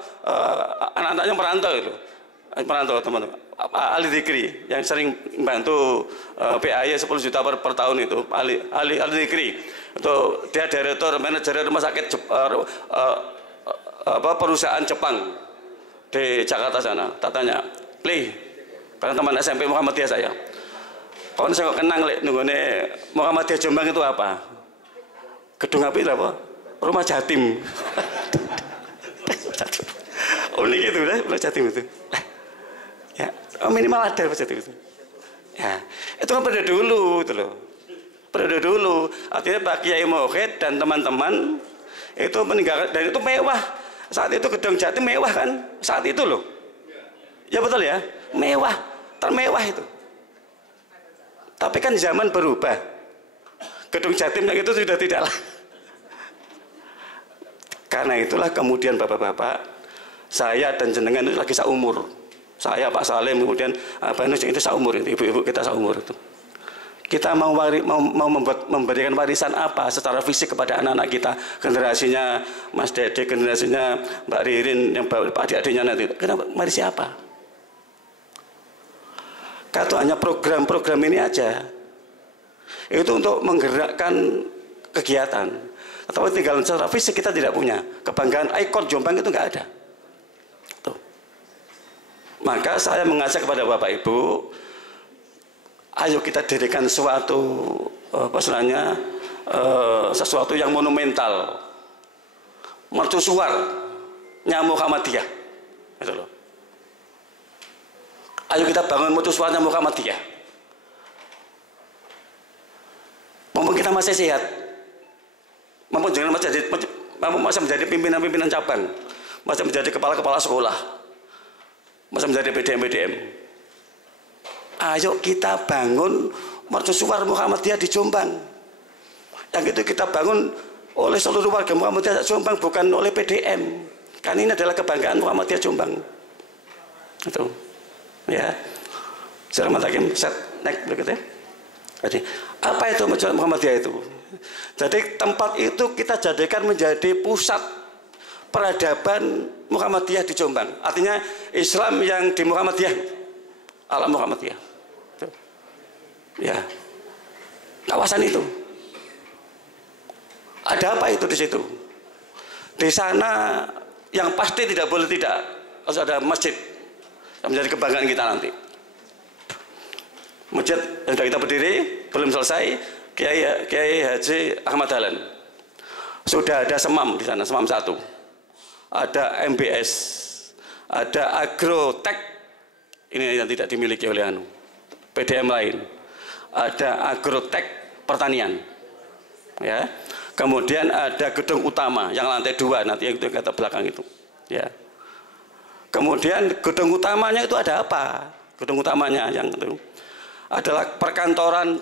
anak-anaknya merantau itu, merantau teman-teman. Ahli Dzikri yang sering membantu PAY 10 juta per tahun itu, ahli Dzikri. Itu dia direktur manajer rumah sakit perusahaan Jepang di Jakarta sana. Tak tanya, karena teman SMP Muhammadiyah saya. Kalau saya kenang nunggone Muhammadiyah Jombang itu apa? Gedung apa itu apa? Rumah Jatim. Oh ini gitu lah, rumah Jatim itu. Ya, minimal ada rumah Jatim itu. Ya, itu kan pada dulu itu loh. Periode dulu, artinya Pak Kiai Mohid dan teman-teman itu meninggalkan, dan itu mewah. Saat itu gedung Jatim mewah kan, saat itu loh. Ya betul ya, mewah, termewah itu. Tapi kan zaman berubah. Gedung Jatim yang itu sudah tidak lah. Karena itulah kemudian bapak-bapak, saya dan jenengan itu lagi seumur. Saya Pak Salim, kemudian Pak Nus itu seumur, ibu-ibu kita seumur itu. Kita mau memberikan warisan apa secara fisik kepada anak-anak kita, generasinya Mas Dede, generasinya Mbak Ririn, yang Pak adik-adiknya nanti. Kenapa? Warisi apa? Kata hanya program-program ini aja. Itu untuk menggerakkan kegiatan. Atau tinggal secara fisik kita tidak punya. Kebanggaan ikon Jombang itu nggak ada. Tuh. Maka saya mengajak kepada Bapak Ibu, ayo kita dirikan suatu sesuatu yang monumental, mercusuarnya Muhammadiyah, gitu loh. Ayo kita bangun mercusuarnya Muhammadiyah. Mumpung kita masih sehat, mumpung jangan masih menjadi pimpinan-pimpinan cabang, masih menjadi kepala-kepala sekolah, masih menjadi PDM-PDM. Ayo kita bangun mercusuar Muhammadiyah di Jombang. Yang itu kita bangun oleh seluruh warga Muhammadiyah Jombang, bukan oleh PDM. Kan ini adalah kebanggaan Muhammadiyah Jombang. Itu, ya. Selamat Hakim, set next berikutnya. Jadi, apa itu Muhammadiyah itu? Jadi tempat itu kita jadikan menjadi pusat peradaban Muhammadiyah di Jombang. Artinya Islam yang di Muhammadiyah, alam Muhammadiyah. Ya, kawasan itu. Ada apa itu di situ? Di sana yang pasti tidak boleh tidak harus ada masjid yang menjadi kebanggaan kita nanti. Masjid yang sudah kita berdiri belum selesai, Kiai Haji Ahmad Dahlan. Sudah ada semam di sana, semam 1. Ada MBS, ada Agrotek, ini yang tidak dimiliki oleh PDM lain. Ada Agrotek pertanian, ya. Kemudian ada gedung utama yang lantai 2 nanti yang itu kata belakang itu, ya. Kemudian gedung utamanya itu ada apa? Gedung utamanya yang itu adalah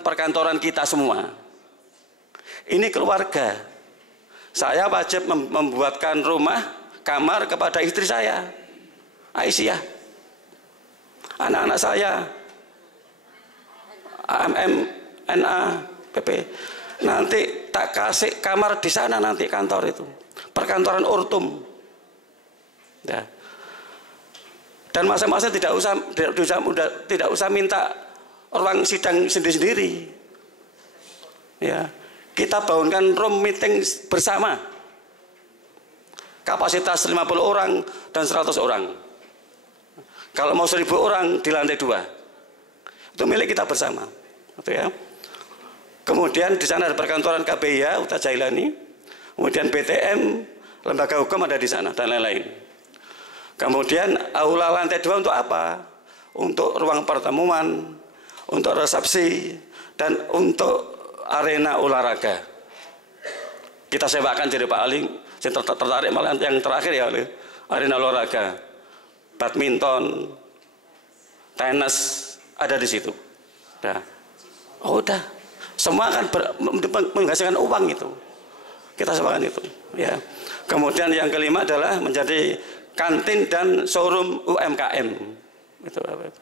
perkantoran kita semua. Ini keluarga. Saya wajib membuatkan rumah kamar kepada istri saya, Aisyah, anak-anak saya, AMM, NA, PP. Nanti tak kasih kamar di sana nanti kantor itu, perkantoran Urtum. Ya. Dan masing-masing tidak usah minta ruang sidang sendiri-sendiri. Ya. Kita bangunkan room meeting bersama. Kapasitas 50 orang dan 100 orang. Kalau mau 1000 orang di lantai 2. Itu milik kita bersama, gitu ya. Kemudian di sana ada perkantoran KPIA, Uta Jailani, kemudian BTM, lembaga hukum ada di sana dan lain-lain. Kemudian aula lantai 2 untuk apa? Untuk ruang pertemuan, untuk resepsi, dan untuk arena olahraga. Kita sewakan jadi Pak Ali, saya tertarik malah yang terakhir ya, arena olahraga, badminton, tenis. Ada di situ. Udah. Oh, udah. Semua kan menghasilkan uang itu. Kita sewakan itu, ya. Kemudian yang kelima adalah menjadi kantin dan showroom UMKM. Itu apa itu?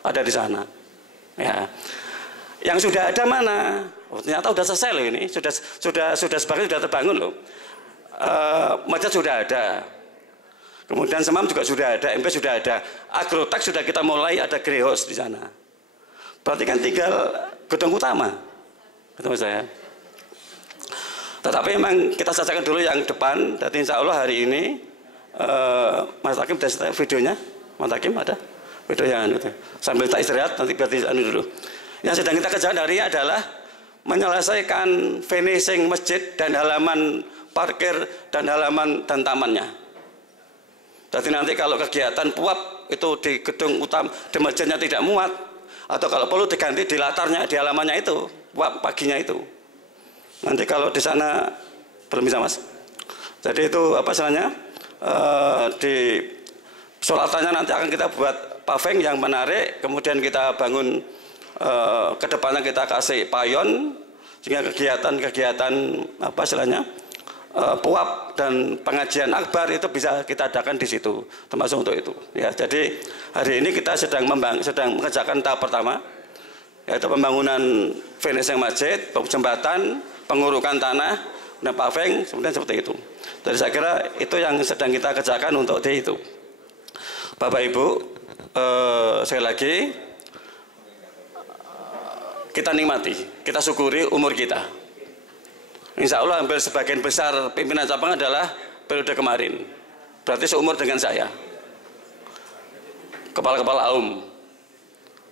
Ada di sana. Ya. Yang sudah ada mana? Oh, ternyata sudah selesai loh ini. Sudah sebagian sudah terbangun loh. Masjid sudah ada. Kemudian semam juga sudah ada, MP sudah ada, Agrotek sudah kita mulai ada greenhouse di sana. Berarti kan tinggal gedung utama, ketemu saya. Tetapi memang kita saksikan dulu yang depan. Jadi insya Allah hari ini Mas Hakim sudah videonya, Mas Hakim ada video yang itu. Sambil tak istirahat nanti berarti dulu. Yang sedang kita kerjakan hari ini adalah menyelesaikan finishing masjid dan halaman parkir dan halaman dan tamannya. Jadi nanti kalau kegiatan puap itu di gedung utama, di masjidnya tidak muat, atau kalau perlu diganti di latarnya, di halamannya itu, puap paginya itu. Nanti kalau di sana belum bisa Mas. Jadi itu apa istilahnya, solatannya nanti akan kita buat paving yang menarik, kemudian kita bangun ke depannya kita kasih payon, sehingga kegiatan-kegiatan apa istilahnya puap dan pengajian akbar itu bisa kita adakan di situ, termasuk untuk itu. Ya, jadi hari ini kita sedang mengerjakan tahap pertama, yaitu pembangunan finishing masjid, jembatan, pengurukan tanah, dan paving, kemudian seperti itu. Jadi saya kira itu yang sedang kita kerjakan untuk di itu. Bapak Ibu, sekali lagi kita nikmati, kita syukuri umur kita. Insya Allah hampir sebagian besar pimpinan cabang adalah periode kemarin. Berarti seumur dengan saya. Kepala-kepala aum.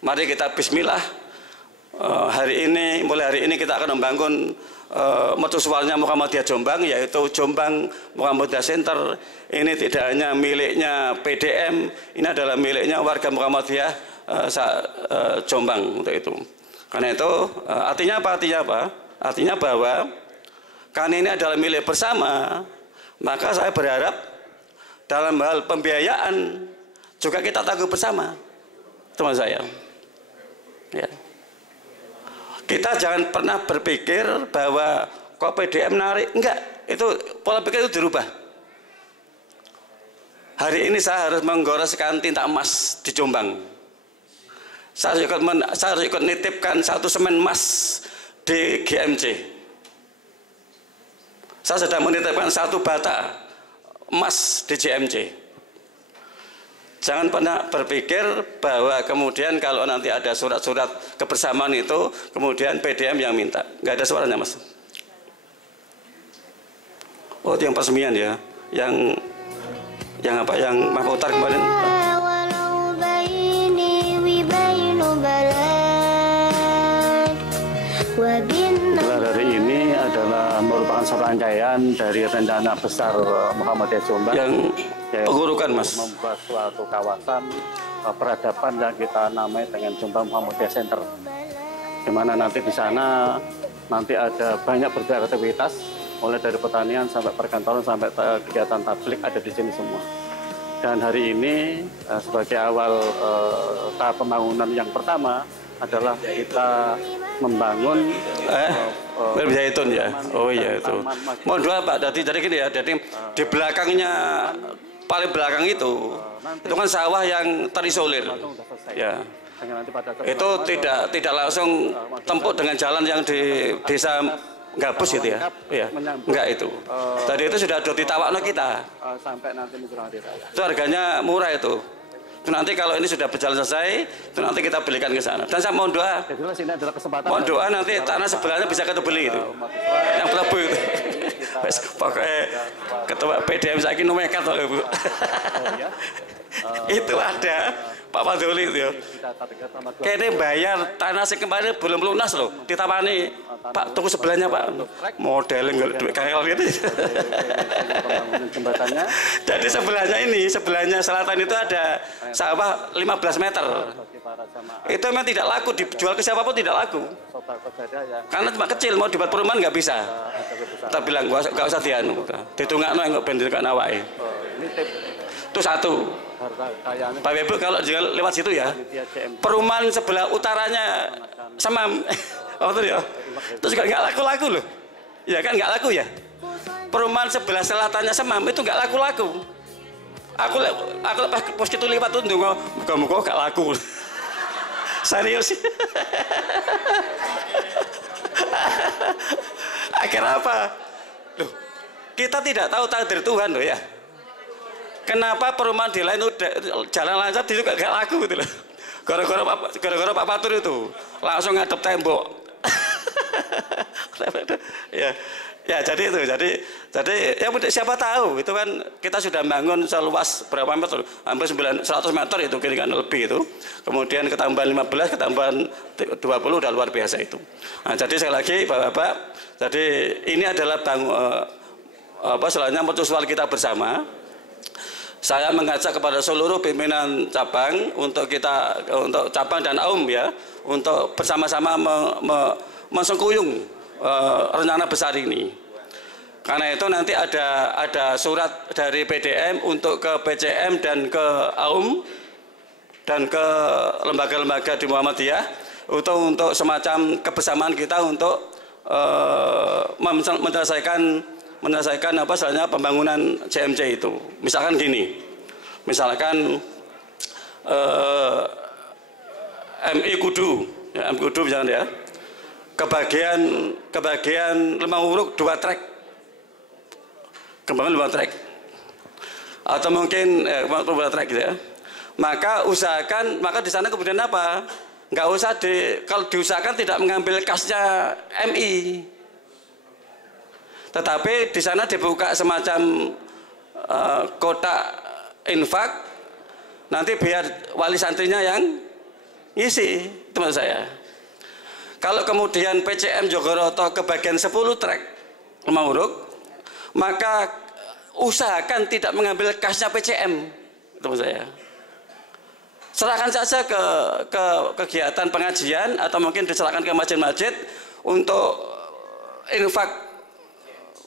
Mari kita bismillah. Mulai hari ini kita akan membangun mercusuarnya Muhammadiyah Jombang, yaitu Jombang Muhammadiyah Center. Ini tidak hanya miliknya PDM, ini adalah miliknya warga Muhammadiyah Jombang untuk itu. Karena itu artinya apa? Artinya bahwa karena ini adalah milik bersama, maka saya berharap dalam hal pembiayaan juga kita tanggung bersama, teman saya. Ya. Kita jangan pernah berpikir bahwa kok PDM narik, enggak. Itu pola pikir itu dirubah. Hari ini saya harus menggoreskan tinta emas di Jombang. Saya harus ikut nitipkan satu semen emas di GMC. Saya sedang menitipkan satu bata emas di GMC. Jangan pernah berpikir bahwa kemudian kalau nanti ada surat-surat kebersamaan itu, kemudian PDM yang minta. Nggak ada suaranya, Mas. Oh, itu yang peresmian ya. Yang apa? Yang Mahfutar kemarin. Hari ini adalah merupakan serangkaian dari rencana besar Muhammadiyah Jombang yang pengurukan, Mas, membuat suatu kawasan peradaban yang kita namai dengan Jombang Muhammadiyah Center, di mana nanti di sana nanti ada banyak beraktivitas, mulai dari pertanian sampai perkantoran sampai kegiatan tablik ada di sini semua. Dan hari ini sebagai awal tahap pembangunan yang pertama adalah kita membangun zaitun ya. Oh iya itu. Mohon doa Pak. Jadi gini ya. Jadi di belakangnya paling belakang itu kan sawah yang terisolir. Ya. Itu tidak langsung tempuh dengan jalan yang di desa Gabus gitu ya. Iya. Enggak itu. Tadi itu sudah ditawakno kita. Sampai nanti menjelang hari raya. Itu harganya murah itu. Itu nanti kalau ini sudah berjalan selesai, itu nanti kita belikan ke sana. Dan saya mohon doa. Mohon doa nanti tanah sebelahnya bisa kita beli itu. Yang Prabu itu. Pokoknya ketua PDM saya ini nekat loh, Bu. Itu ada Pak Padoli itu ya. Kayaknya bayar tanah sing kemarin belum lunas loh. Ditawani Pak tunggu sebelahnya Pak. Modelnya nggak duit kayak gitu. Jadi sebelahnya selatan itu ada sawah 15 meter. Itu memang tidak laku, dijual ke siapapun tidak laku. Karena cuma kecil, mau dibuat perumahan nggak bisa. Kita bilang nggak usah dianu. Ditungakno nggak bentukkan awake. Itu satu. Pak Ibu kalau jalan lewat situ ya, perumahan sebelah utaranya Semam, oh betul ya. Terus nggak laku-laku loh, ya kan nggak laku ya. Perumahan sebelah selatannya Semam itu nggak laku-laku. Aku pas pos itu lewat tuh nunggu, muka-muka nggak laku. Serius. Akhirnya apa? Loh, kita tidak tahu takdir Tuhan loh ya. Kenapa perumahan di lain udah jalan lancar di juga gak laku gitu loh. Gara-gara Pak Patur itu langsung ngadep tembok. ya jadi itu jadi ya siapa tahu itu kan kita sudah bangun seluas berapa meter, hampir 100 meter itu kira-kira lebih itu. Kemudian ketambahan 15, ketambahan 20 udah luar biasa itu. Nah, jadi sekali lagi Bapak-bapak, jadi ini adalah selanjutnya mercusuar kita bersama. Saya mengajak kepada seluruh pimpinan cabang untuk cabang dan aum ya, untuk bersama-sama mensengkuyung rencana besar ini. Karena itu nanti ada surat dari PDM untuk ke PCM dan ke AUM dan ke lembaga-lembaga di Muhammadiyah untuk semacam kebersamaan kita untuk menyelesaikan apa istilahnya pembangunan CMC itu. Misalkan gini, misalkan MI Kudu, ya, MI Kudu misalnya ya, kebagian Lemah Wuruk 2 trek, kembangan 2 trek, atau mungkin 2 trek gitu ya. Maka usahakan, maka di sana kemudian apa? Nggak usah kalau diusahakan tidak mengambil kasnya MI, tetapi di sana dibuka semacam kotak infak, nanti biar wali santrinya yang ngisi, itu maksud saya. Kalau kemudian PCM Jogoroto kebagian 10 trek Lemah Wuruk, maka usahakan tidak mengambil kasnya PCM, itu maksud saya. Serahkan saja ke kegiatan pengajian atau mungkin diserahkan ke masjid-masjid untuk infak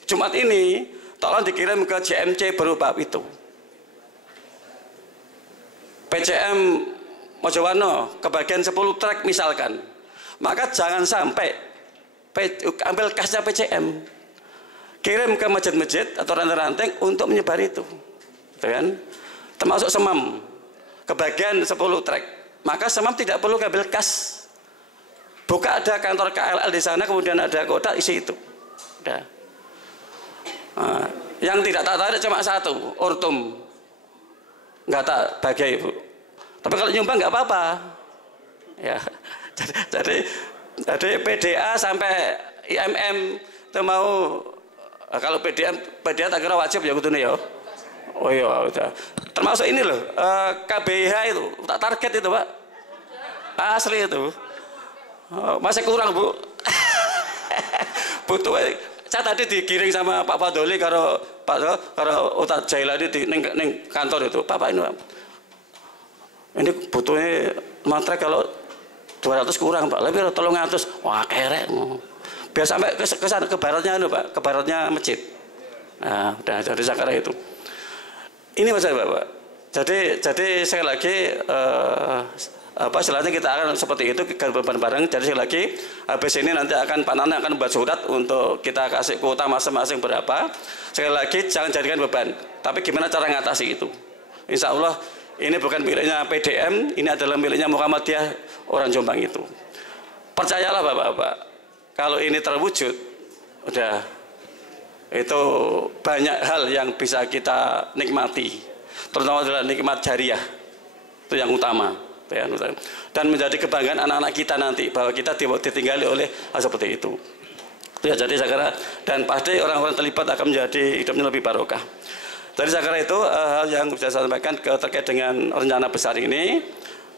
Jumat ini, tolong dikirim ke JMC berupa itu. PCM Mojowarno kebagian 10 trek misalkan, maka jangan sampai ambil kasnya PCM, kirim ke masjid-masjid atau ranting-ranting untuk menyebar itu, gitu kan? Termasuk Semam kebagian 10 trek, maka Semam tidak perlu ngambil kas, buka ada kantor KLL di sana, kemudian ada kotak isi itu, udah. Nah, yang tidak tak tarik cuma 1, Ortum, nggak tak bagi Ibu, tapi kalau nyumbang nggak apa-apa, ya. Jadi PDA sampai IMM itu mau, kalau PDA tak kira wajib ya gitu nih ya. Oh iya, udah. Termasuk ini loh, KBH itu, tak target itu Pak. Asli itu. Masih kurang Bu. Butuh. Saya tadi digiring sama Pak Fadoli karo Ustadz Jailani di kantor itu. Pak ini ini butuhnya mantrek kalau 200 kurang Pak, lebih 300. Wah kerek. Biar sampai ke sana, ke baratnya Pak, ke baratnya masjid. Nah, udah jadi sakara itu. Ini maksudnya Bapak. Jadi sekali lagi istilahnya kita akan seperti itu bareng-bareng. Jadi sekali lagi habis ini nanti akan Pak Nana akan membuat surat untuk kita kasih kuota masing-masing berapa. Sekali lagi jangan jadikan beban. Tapi gimana cara ngatasi itu? Insya Allah ini bukan miliknya PDM, ini adalah miliknya Muhammadiyah orang Jombang itu. Percayalah Bapak-bapak, kalau ini terwujud, udah. Itu banyak hal yang bisa kita nikmati, terutama adalah nikmat jariah, itu yang utama, dan menjadi kebanggaan anak-anak kita nanti bahwa kita ditinggali oleh hal seperti itu. Ya, jadi saya kira, dan pasti orang-orang terlibat akan menjadi hidupnya lebih barokah. Jadi saya kira itu hal yang bisa saya sampaikan terkait dengan rencana besar ini,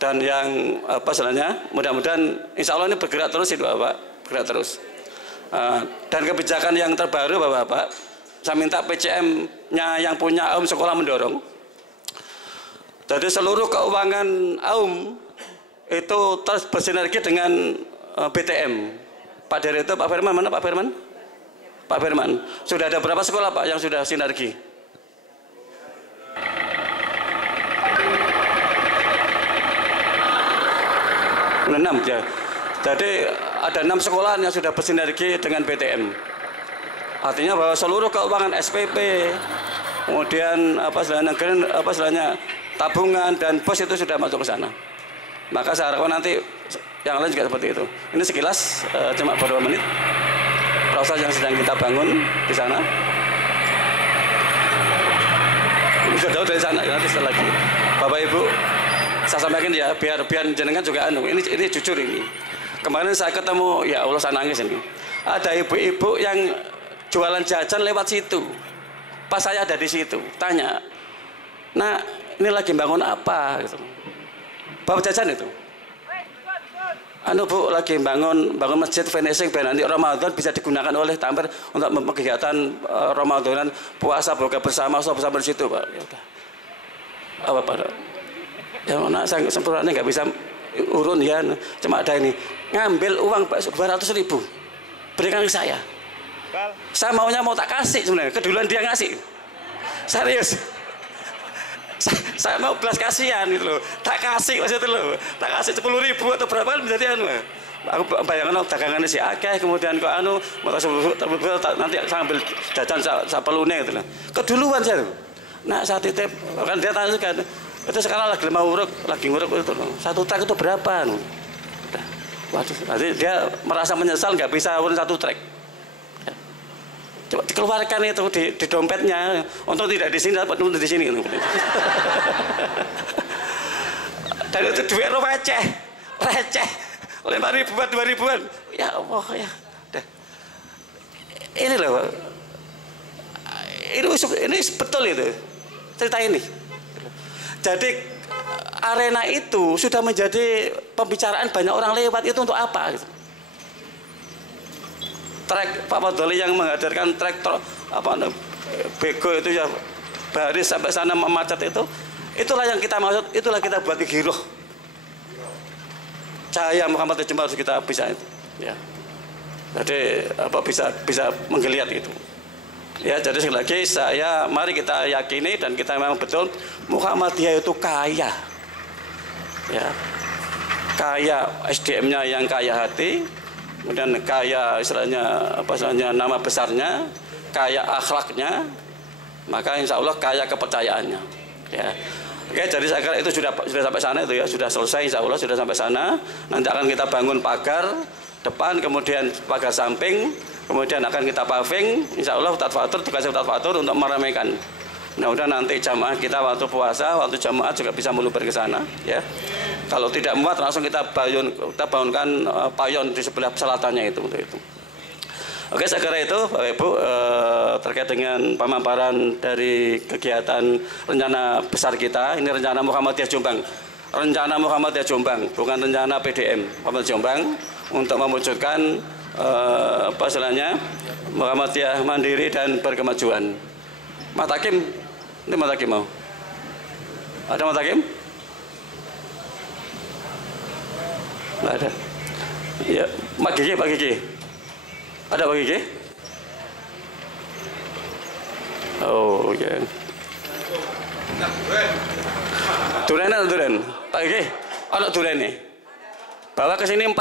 dan yang sebenarnya mudah-mudahan insya Allah ini bergerak terus itu Bapak, bergerak terus. Dan kebijakan yang terbaru Bapak-bapak, saya minta PCM-nya yang punya AUM sekolah mendorong. Jadi seluruh keuangan AUM itu terus bersinergi dengan BTM. Pak Direktur, Pak Firman, mana Pak Firman? Pak Firman, sudah ada berapa sekolah Pak yang sudah sinergi? Enam ya. Jadi ada 6 sekolah yang sudah bersinergi dengan BTM. Artinya bahwa seluruh keuangan SPP, kemudian istilahnya tabungan dan pos itu sudah masuk ke sana. Maka saya harapkan nanti yang lain juga seperti itu. Ini sekilas cuma beberapa menit proses yang sedang kita bangun di sana. Bisa jauh dari sana nanti setelah lagi. Bapak Ibu, saya sampaikan ya biar jenengan juga ini jujur ini. Kemarin saya ketemu, ya Allah saya nangis ini. Ada ibu-ibu yang jualan jajan lewat situ. Pas saya ada di situ, tanya, nah ini lagi bangun apa? Gitu. Bapak jajan itu. Bu lagi bangun masjid finishing biar nanti Ramadan bisa digunakan oleh Tampir untuk kegiatan Ramadanan, puasa, buka bersama di situ Pak. Ya udah. Apa Pak? Ya mana saya sempurna nggak bisa urun ya, cuma ada ini ngambil uang Pak 200.000 berikan ke saya. Saya maunya mau tak kasih sebenarnya, keduluan dia ngasih. Serius. Saya mau belas kasihan gitu loh, tak kasih maksudnya loh, tak kasih 10.000 atau berapa kan menjadi anu. Aku bayangkan dagangannya si akeh, kemudian kok anu mau nanti saya ambil jajan sapelune gitu loh. Keduluan saya tuh. Nah saat titip kan dia tanya kan, itu sekarang lagi mau nguruk itu loh. Satu trek itu berapa? Anu. Waduh, nanti dia merasa menyesal nggak bisa urun satu trek. Coba dikeluarkan itu di dompetnya. Untuk tidak di sini, dapat untuk di sini. Dan itu duit receh. 5.000 buat 2.000-an. Ya Allah ya. Ini loh. Ini betul itu. Cerita ini. Jadi arena itu sudah menjadi pembicaraan banyak orang lewat, itu untuk apa? Gitu. Trek Pak Fadli yang menghadirkan trek bego itu ya baris sampai sana memacet itu, itulah yang kita maksud, itulah kita buat giroh. Cahaya Muhammad Jumbar harus kita bisa itu. Ya. Jadi bisa menggeliat itu. Ya, jadi sekali lagi mari kita yakini dan kita memang betul Muhammadiyah itu kaya. Ya. Kaya SDM-nya yang kaya hati. Kemudian kaya istilahnya nama besarnya, kaya akhlaknya, maka insya Allah kaya kepercayaannya. Ya. Oke, jadi saya kira itu sudah sampai sana itu ya, sudah selesai insya Allah sudah sampai sana. Nanti akan kita bangun pagar depan, kemudian pagar samping, kemudian akan kita paving, insya Allah tugasnya Ustadz Fatur untuk meramaikan. Nah, udah nanti jamaah kita waktu puasa, waktu jamaah juga bisa meluber ke sana, ya. Kalau tidak muat langsung kita bangunkan payon di sebelah selatannya itu. Oke, saya kira itu Bapak Ibu terkait dengan pemaparan dari kegiatan rencana besar kita. Ini rencana Muhammadiyah Jombang. Rencana Muhammadiyah Jombang, bukan rencana PDM Muhammadiyah Jombang untuk mewujudkan Muhammadiyah mandiri dan berkemajuan. Matakim, ini Matakim mau? Ada Matakim? Nggak ada. Ya, Pak Gigi. Ada Pak Gigi? Oh, ya. Duren atau duren? Pak Gigi, ada duren nih. Bawa ke sini 4.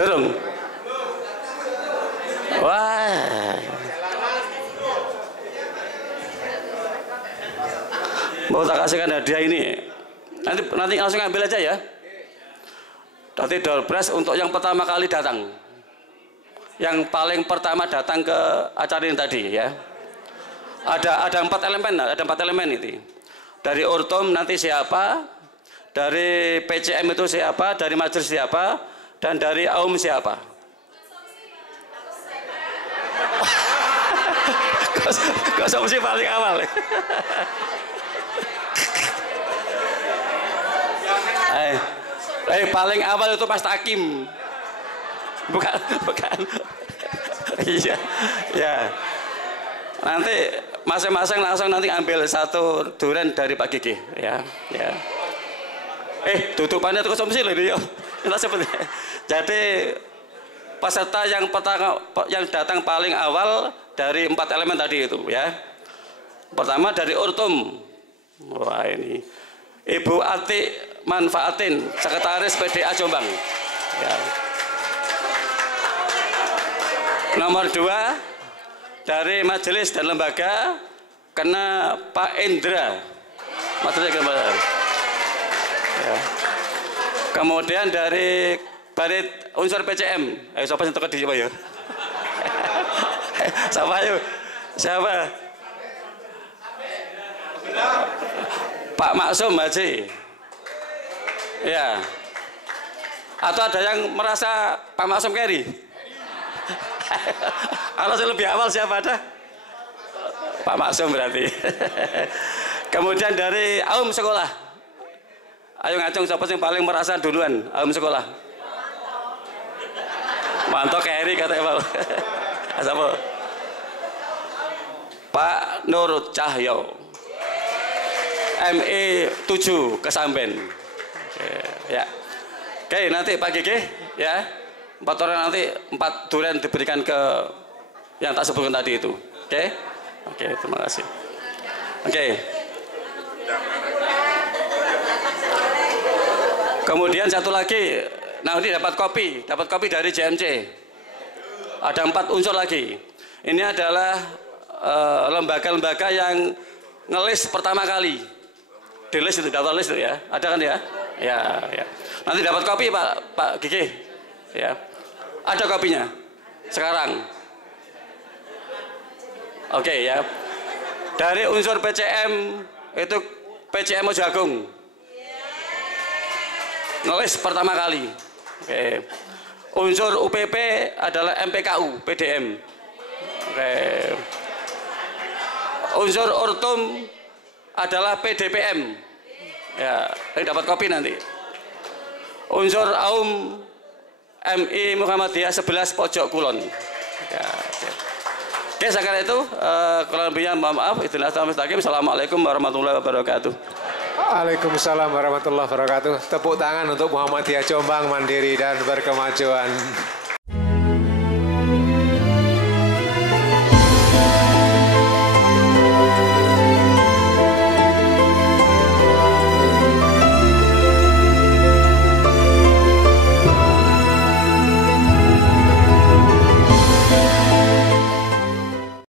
Dorong. Wah. Mau tak kasihkan hadiah ini. Nanti langsung ambil aja ya. Nanti door prize untuk yang pertama kali datang. Yang paling pertama datang ke acara ini tadi ya. Ada 4 elemen itu. Dari Ortom nanti siapa? Dari PCM itu siapa? Dari majelis siapa? Dan dari AUM siapa? Konsumsi paling awal. Paling awal itu Mas Takim. Bukan. Iya. Ya. Nanti masing-masing langsung nanti ambil 1 durian dari Pak Gigi, ya. Tutupannya itu konsumsi loh ini, yo. Jadi peserta yang datang paling awal dari 4 elemen tadi itu ya. Pertama dari Ortum. Wah, ini Ibu Ati Manfaatin, Sekretaris PDA Jombang. Ya. Nomor 2 dari majelis dan lembaga kena Pak Indra. Majelis dan lembaga. Ya. Kemudian dari Barit unsur PCM, siapa yang di siapa ya? Siapa? Pak Maksum Haji. Ya. Atau ada yang merasa Pak Maksum Keri? Kalau lebih awal siapa ada? Pak Maksum berarti. Kemudian dari AUM sekolah. Ayo ngacung siapa yang paling merasa duluan AUM sekolah? Mantap Keri kata Pak. Siapa? Pak Nur Cahyo. ME 7 Kesamben. Ya. Oke, nanti Pak Gigi ya. 4 orang nanti 4 durian diberikan ke yang tak sebutkan tadi itu. Oke? Oke, terima kasih. Oke. Kemudian satu lagi, nah ini dapat kopi dari JMC. Ada 4 unsur lagi. Ini adalah lembaga-lembaga yang ngelis pertama kali. Di list itu, daftar list itu ya. Ada kan ya? Ya, ya. Nanti dapat kopi Pak Gigi. Ya. Ada kopinya. Sekarang. Oke ya. Dari unsur PCM itu PCM Mojagung. Ngelis pertama kali. Oke. Unsur UPP adalah MPKU, PDM. Oke. Unsur Ortum adalah PDPM. Ya, ini dapat kopi nanti. Unsur Aum MI Muhammadiyah 11 Pojok Kulon. Ya, oke, sekarang itu kurang lebihnya mohon maaf. Assalamualaikum warahmatullahi wabarakatuh. Waalaikumsalam warahmatullahi wabarakatuh. Tepuk tangan untuk Muhammadiyah Jombang Mandiri dan Berkemajuan.